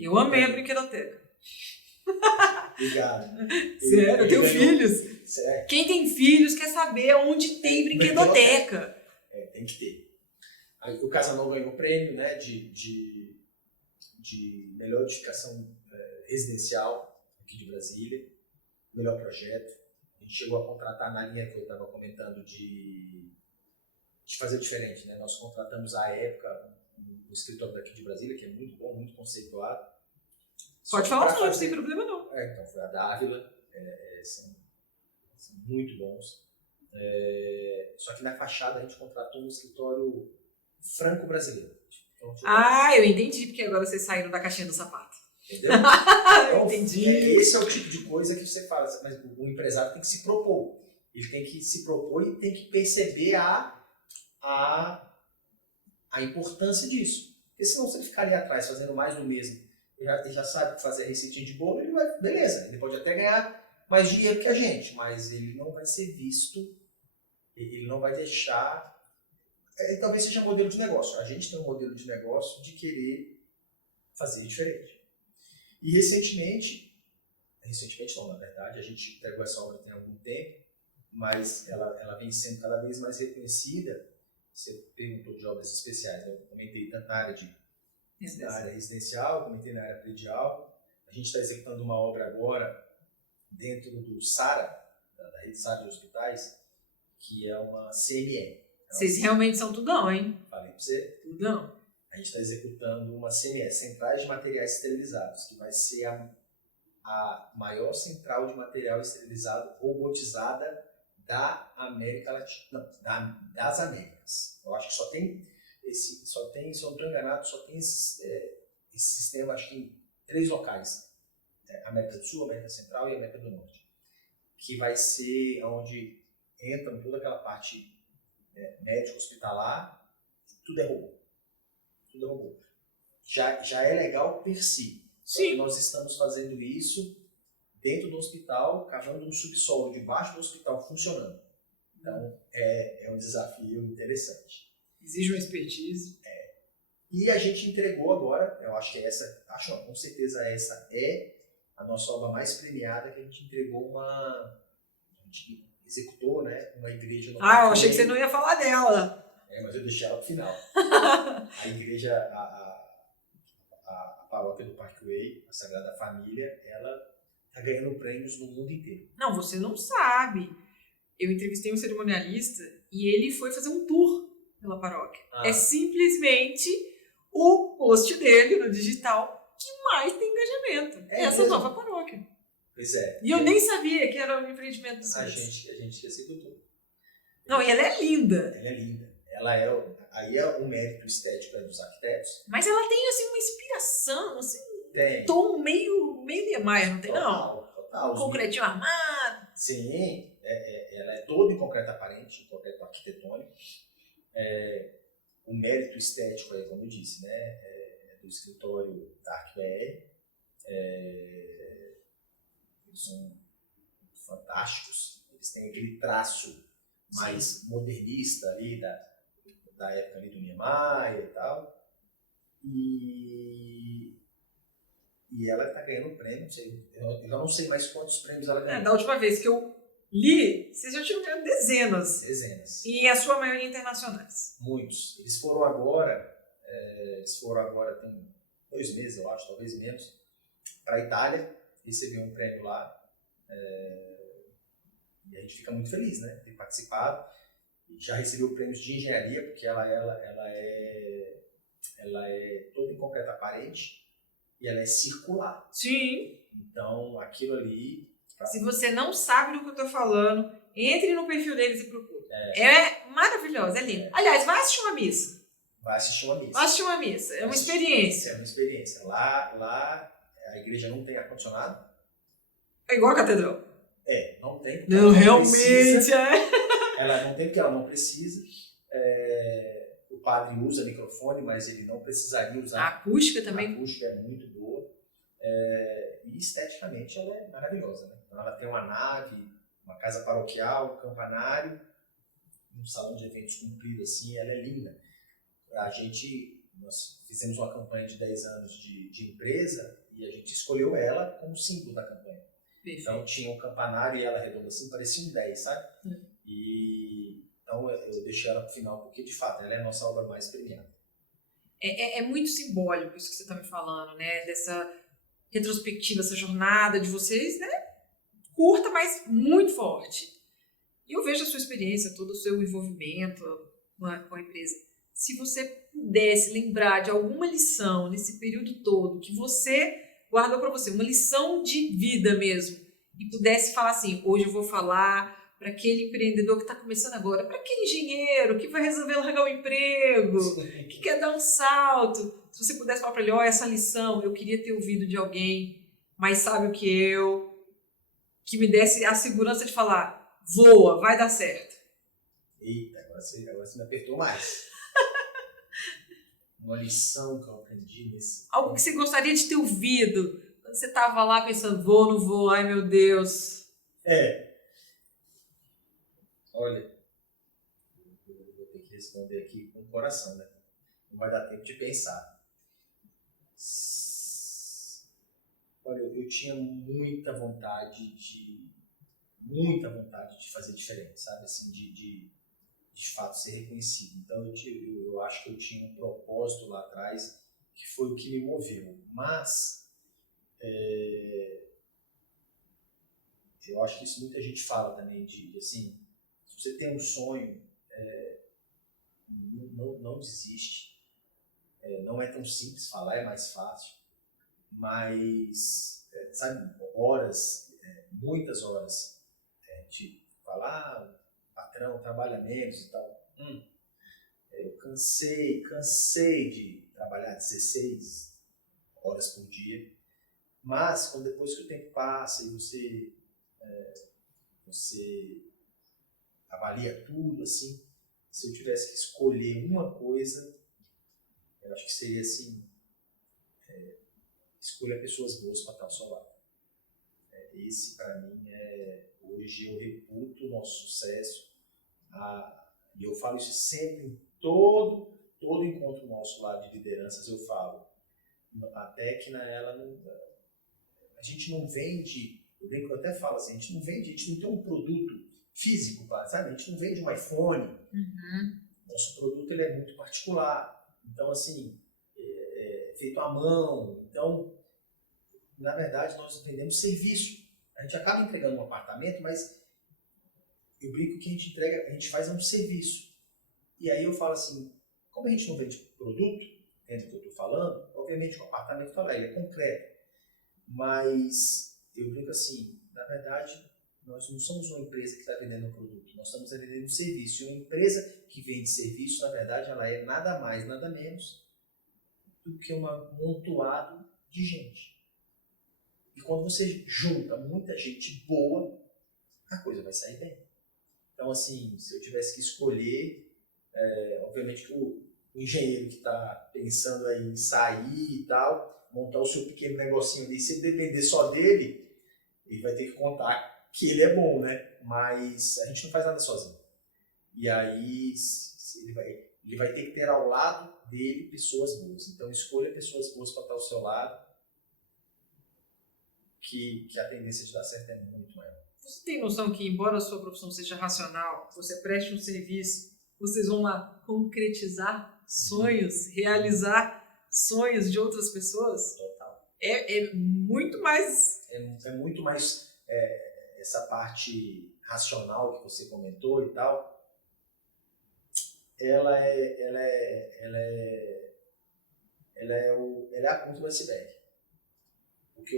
Eu amei a brinquedoteca. Obrigado. Sério, eu tenho filhos. Sério? Quem tem filhos quer saber onde tem brinquedoteca. Tem que ter. Aí, o Casa Nova ganhou o prêmio, né, de melhor edificação residencial aqui de Brasília, melhor projeto. A gente chegou a contratar na linha que eu estava comentando de fazer diferente, né? Nós contratamos à época um escritório daqui de Brasília, que é muito bom, muito conceituado. Pode falar os nomes, sem problema não. Então foi a Dávila, são muito bons. Só que na fachada a gente contratou um escritório franco-brasileiro. Eu entendi, porque agora vocês saíram da caixinha do sapato. Entendeu? Eu entendi. Esse é o tipo de coisa que você fala, mas o empresário tem que se propor. Ele tem que se propor e tem que perceber a importância disso. Porque senão, se ele ficar ali atrás fazendo mais do mesmo, ele já sabe fazer a receitinha de bolo, ele vai, beleza, ele pode até ganhar mais dinheiro que a gente, mas ele não vai ser visto, ele não vai deixar. Talvez seja modelo de negócio. A gente tem um modelo de negócio de querer fazer diferente. E recentemente não, na verdade, a gente entregou essa obra tem algum tempo, mas ela vem sendo cada vez mais reconhecida. Você perguntou de obras especiais, né? Eu comentei tanto na área residencial, comentei na área predial. A gente está executando uma obra agora dentro do SARA, da rede SARA de hospitais, que é uma CME. Vocês realmente são tudão, hein? Falei para você? Tudão. A gente está executando uma CME, Centrais de Materiais Esterilizados, que vai ser a maior central de material esterilizado robotizada da América Latina, das Américas. Eu acho que só tem, se eu não estou enganado, só tem esse sistema, acho que em 3 locais, América do Sul, América Central e América do Norte, que vai ser onde entra toda aquela parte médico hospitalar, tudo é robô. Tudo é robô. Já é legal per si. Sim. Nós estamos fazendo isso dentro do hospital, cavando um subsolo debaixo do hospital funcionando. Então, é um desafio interessante. Exige uma expertise. E a gente entregou agora, eu acho que com certeza essa é a nossa obra mais premiada, que a gente entregou a gente executou, né, uma igreja no eu achei que você não ia falar dela. Mas eu deixei ela pro final. A igreja, a paróquia do Parkway, a Sagrada Família, ela está ganhando prêmios no mundo inteiro. Não, você não sabe. Eu entrevistei um cerimonialista e ele foi fazer um tour pela paróquia. É simplesmente o post dele no digital que mais tem engajamento. Essa nova paróquia. Pois é. E eu nem sabia que era um empreendimento do A gente executou. Não, e ela é linda. Ela é linda. Aí é o mérito estético dos arquitetos. Mas ela tem assim uma inspiração, assim, tem. Um tom meio Niemeyer, não tem Total. Concretinho armado. Sim, ela é toda em concreto aparente, em concreto arquitetônico. O mérito estético, aí, como eu disse, né, do escritório da ArcBR. Eles são fantásticos. Eles têm aquele traço mais modernista ali da época ali do Niemeyer e tal. E ela está ganhando prêmio, eu já não sei mais quantos prêmios ela ganhou. Da última vez que eu li, vocês já tinham ganhado dezenas. E a sua maioria internacionais. Muitos. Eles foram agora tem 2 meses, eu acho, talvez menos, para a Itália, receber um prêmio lá. E a gente fica muito feliz, né, de ter participado. Já recebeu prêmios de engenharia, porque ela é toda em concreto aparente e ela é circular. Sim. Então, aquilo ali... Se você não sabe do que eu estou falando, entre no perfil deles e procure. É maravilhosa, é lindo. Aliás, vai assistir uma missa. Vai assistir uma missa. Vai assistir uma missa. É uma experiência. É uma experiência. Lá a igreja não tem ar-condicionado. É igual a catedral. Não tem. Não, realmente Ela não tem porque ela não precisa. O padre usa microfone, mas ele não precisaria usar. A acústica também. A acústica é muito boa. E esteticamente ela é maravilhosa, né? Então ela tem uma nave, uma casa paroquial, um campanário, um salão de eventos comprido assim, ela é linda. Nós fizemos uma campanha de 10 anos de empresa e a gente escolheu ela como símbolo da campanha. Perfeito. Então tinha um campanário e ela redonda assim, parecia um 10, sabe? Então eu deixei ela pro final, porque de fato ela é a nossa obra mais premiada. É muito simbólico isso que você está me falando, né? Dessa retrospectiva, essa jornada de vocês, né? Curta, mas muito forte. E eu vejo a sua experiência, todo o seu envolvimento com a empresa. Se você pudesse lembrar de alguma lição nesse período todo que você guardou para você, uma lição de vida mesmo, e pudesse falar assim, hoje eu vou falar para aquele empreendedor que está começando agora, para aquele engenheiro que vai resolver largar o emprego, que quer dar um salto. Se você pudesse falar para ele, essa lição eu queria ter ouvido de alguém mais sábio que eu, que me desse a segurança de falar, voa, vai dar certo. Eita, agora você me apertou mais. uma lição que eu aprendi nesse... Algo que você gostaria de ter ouvido quando você estava lá pensando, vou, não vou, ai meu Deus. Olha, eu vou ter que responder aqui com o coração, né? Não vai dar tempo de pensar. Olha, eu tinha muita vontade de fazer diferente, sabe? Assim, de fato ser reconhecido. Então eu acho que eu tinha um propósito lá atrás que foi o que me moveu. Mas eu acho que isso muita gente fala também de assim, se você tem um sonho, não desiste. Não é tão simples falar, é mais fácil. Mas, sabe, muitas horas de falar, patrão, trabalha menos e tal. Eu cansei de trabalhar 16 horas por dia. Mas, depois que o tempo passa e você avalia tudo, assim, se eu tivesse que escolher uma coisa, eu acho que seria assim, escolha pessoas boas para estar ao seu lado. Esse, para mim, hoje eu reputo o nosso sucesso. E eu falo isso sempre em todo encontro nosso lá de lideranças, eu falo. Até que a gente não vende, eu até falo assim, a gente não tem um produto físico, sabe? A gente não vende um iPhone. Nosso produto ele é muito particular. Então, assim, feito à mão. Então, na verdade, nós vendemos serviço. A gente acaba entregando um apartamento, mas eu brinco que a gente faz um serviço. E aí eu falo assim, como a gente não vende produto, entende o que eu estou falando? Obviamente o apartamento está lá, ele é concreto. Mas eu brinco assim, na verdade, nós não somos uma empresa que está vendendo um produto, nós estamos vendendo um serviço. E uma empresa que vende serviço, na verdade, ela é nada mais, nada menos do que um amontoado de gente. E quando você junta muita gente boa, a coisa vai sair bem. Então, assim, se eu tivesse que escolher, obviamente que o engenheiro que está pensando aí em sair e tal, montar o seu pequeno negocinho ali, se depender só dele, ele vai ter que contar que ele é bom, né? Mas a gente não faz nada sozinho. E aí ele vai ter que ter ao lado dele pessoas boas. Então escolha pessoas boas para estar ao seu lado, que a tendência de dar certo é muito maior. Você tem noção que, embora a sua profissão seja racional, você preste um serviço, vocês vão lá concretizar sonhos, realizar sonhos de outras pessoas? Total. É muito mais... É muito mais essa parte racional que você comentou e tal. Ela é a ponta do iceberg. Porque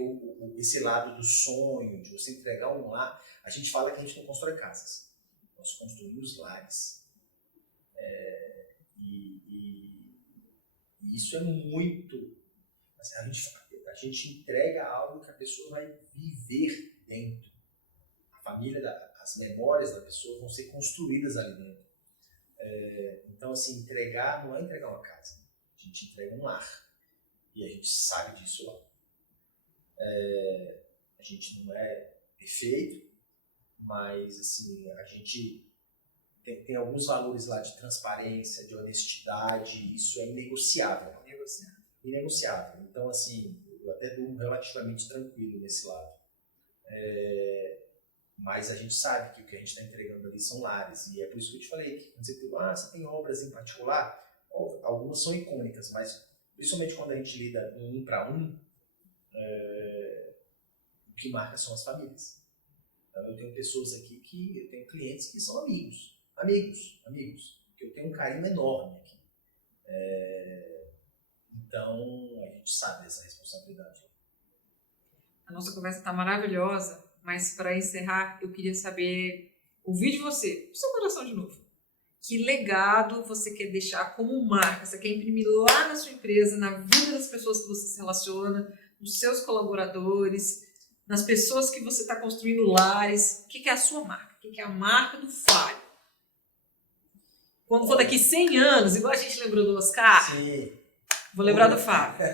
esse lado do sonho, de você entregar um lar, a gente fala que a gente não constrói casas, nós construímos lares. E isso é muito... Assim, a gente entrega algo que a pessoa vai viver dentro. A família, as memórias da pessoa vão ser construídas ali dentro. Então, assim, entregar não é entregar uma casa, a gente entrega um lar. E a gente sabe disso lá. A gente não é perfeito, mas assim, a gente tem alguns valores lá de transparência, de honestidade, isso é inegociável. Inegociável. Então, assim, eu até durmo relativamente tranquilo nesse lado. Mas a gente sabe que o que a gente está entregando ali são lares, e é por isso que eu te falei que quando você pergunta, você tem obras em particular? Algumas são icônicas, mas principalmente quando a gente lida um para um, o que marca são as famílias. Então, eu tenho pessoas aqui eu tenho clientes que são amigos, que eu tenho um carinho enorme aqui. Então, a gente sabe dessa responsabilidade. A nossa conversa está maravilhosa, mas para encerrar, eu queria ouvir de você, do seu coração de novo. Que legado você quer deixar como marca? Você quer imprimir lá na sua empresa, na vida das pessoas que você se relaciona, nos seus colaboradores, nas pessoas que você está construindo lares? O que é a sua marca? O que é a marca do Fábio? Quando for daqui 100 anos, igual a gente lembrou do Oscar, sim, Vou lembrar do Fábio.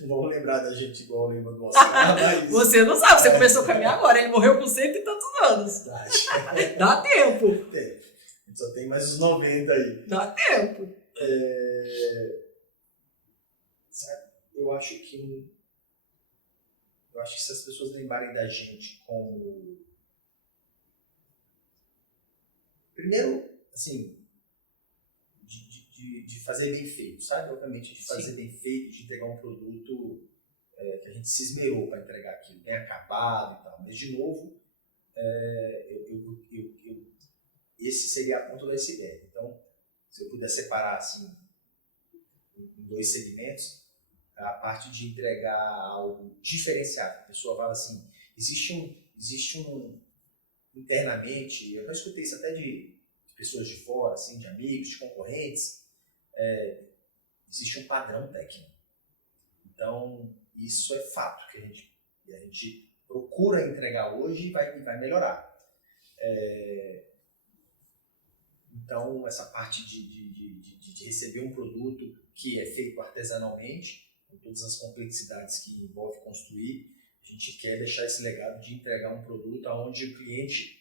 Não vou lembrar da gente igual eu lembro do Oscar, mas... Você não sabe, você começou a caminhar agora. Ele morreu com 100 e tantos anos. Verdade. Dá tempo. Tem. Só tem mais uns 90 aí. Dá tempo. Sabe, eu acho que se as pessoas lembrarem da gente como... Primeiro, assim, de fazer bem feito, sabe? Obviamente, de fazer bem feito, de entregar um produto que a gente se esmerou para entregar aquilo, bem acabado e tal. Mas, de novo, esse seria a ponta do iceberg. Então, se eu puder separar assim, em 2 segmentos, a parte de entregar algo diferenciado. A pessoa fala assim, existe um internamente, eu já escutei isso até de pessoas de fora, assim, de amigos, de concorrentes, existe um padrão técnico. Então, isso é fato, que a gente procura entregar hoje e vai melhorar. Então, essa parte de receber um produto que é feito artesanalmente, com todas as complexidades que envolve construir, a gente quer deixar esse legado de entregar um produto onde o cliente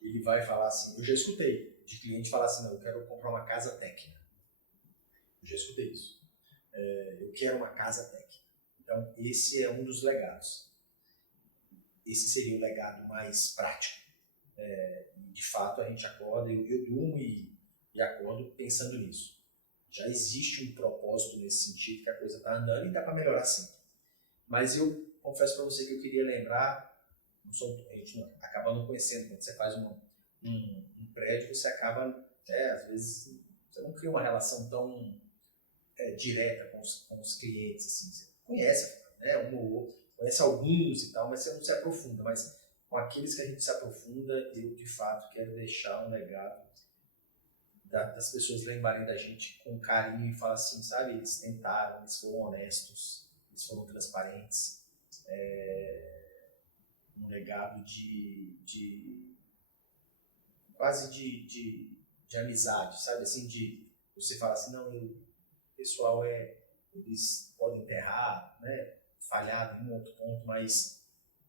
ele vai falar assim, eu já escutei de cliente falar assim, não, eu quero comprar uma casa técnica. Eu já escutei isso. Eu quero uma casa técnica. Então, esse é um dos legados. Esse seria o legado mais prático. De fato, a gente acorda, eu durmo e acordo pensando nisso. Já existe um propósito nesse sentido, que a coisa está andando e dá para melhorar sempre. Mas eu confesso para você que eu queria lembrar, a gente acaba não conhecendo, quando você faz um prédio, você acaba, às vezes, você não cria uma relação tão direta com os clientes, assim. Você conhece, né, um ou outro, conhece alguns e tal, mas você não se aprofunda. Mas com aqueles que a gente se aprofunda, eu, de fato, quero deixar um legado das pessoas lembrarem da gente com carinho e falar assim, sabe, eles tentaram, eles foram honestos, eles foram transparentes. Um legado quase de amizade, sabe, assim, de você falar assim, não, o pessoal eles podem ter errado, né, falhado em um outro ponto, mas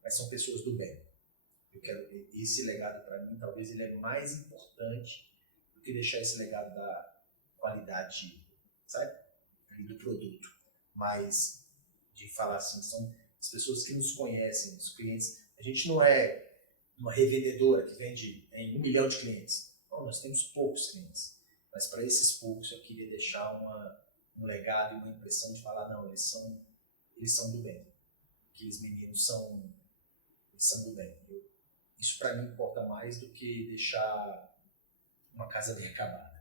são pessoas do bem. Eu quero esse legado, para mim, talvez ele é mais importante do que deixar esse legado da qualidade, sabe, do produto, mas de falar assim, são as pessoas que nos conhecem, os clientes. A gente não é uma revendedora que vende em 1 milhão de clientes. Não, nós temos poucos clientes, mas para esses poucos eu queria deixar um legado e uma impressão de falar, não, eles são do bem. Aqueles meninos são do bem. Isso para mim importa mais do que deixar uma casa bem acabada.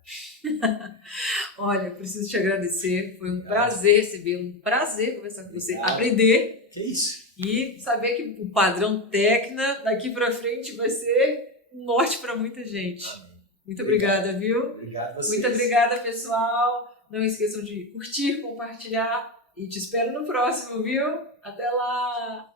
Olha, eu preciso te agradecer. Foi um prazer receber, um prazer conversar com você, aprender. Que isso? E saber que o padrão Tecna daqui para frente vai ser um norte para muita gente. Amém. Muito obrigada, viu? Obrigado a vocês. Muito obrigada, pessoal. Não esqueçam de curtir, compartilhar e te espero no próximo, viu? Até lá!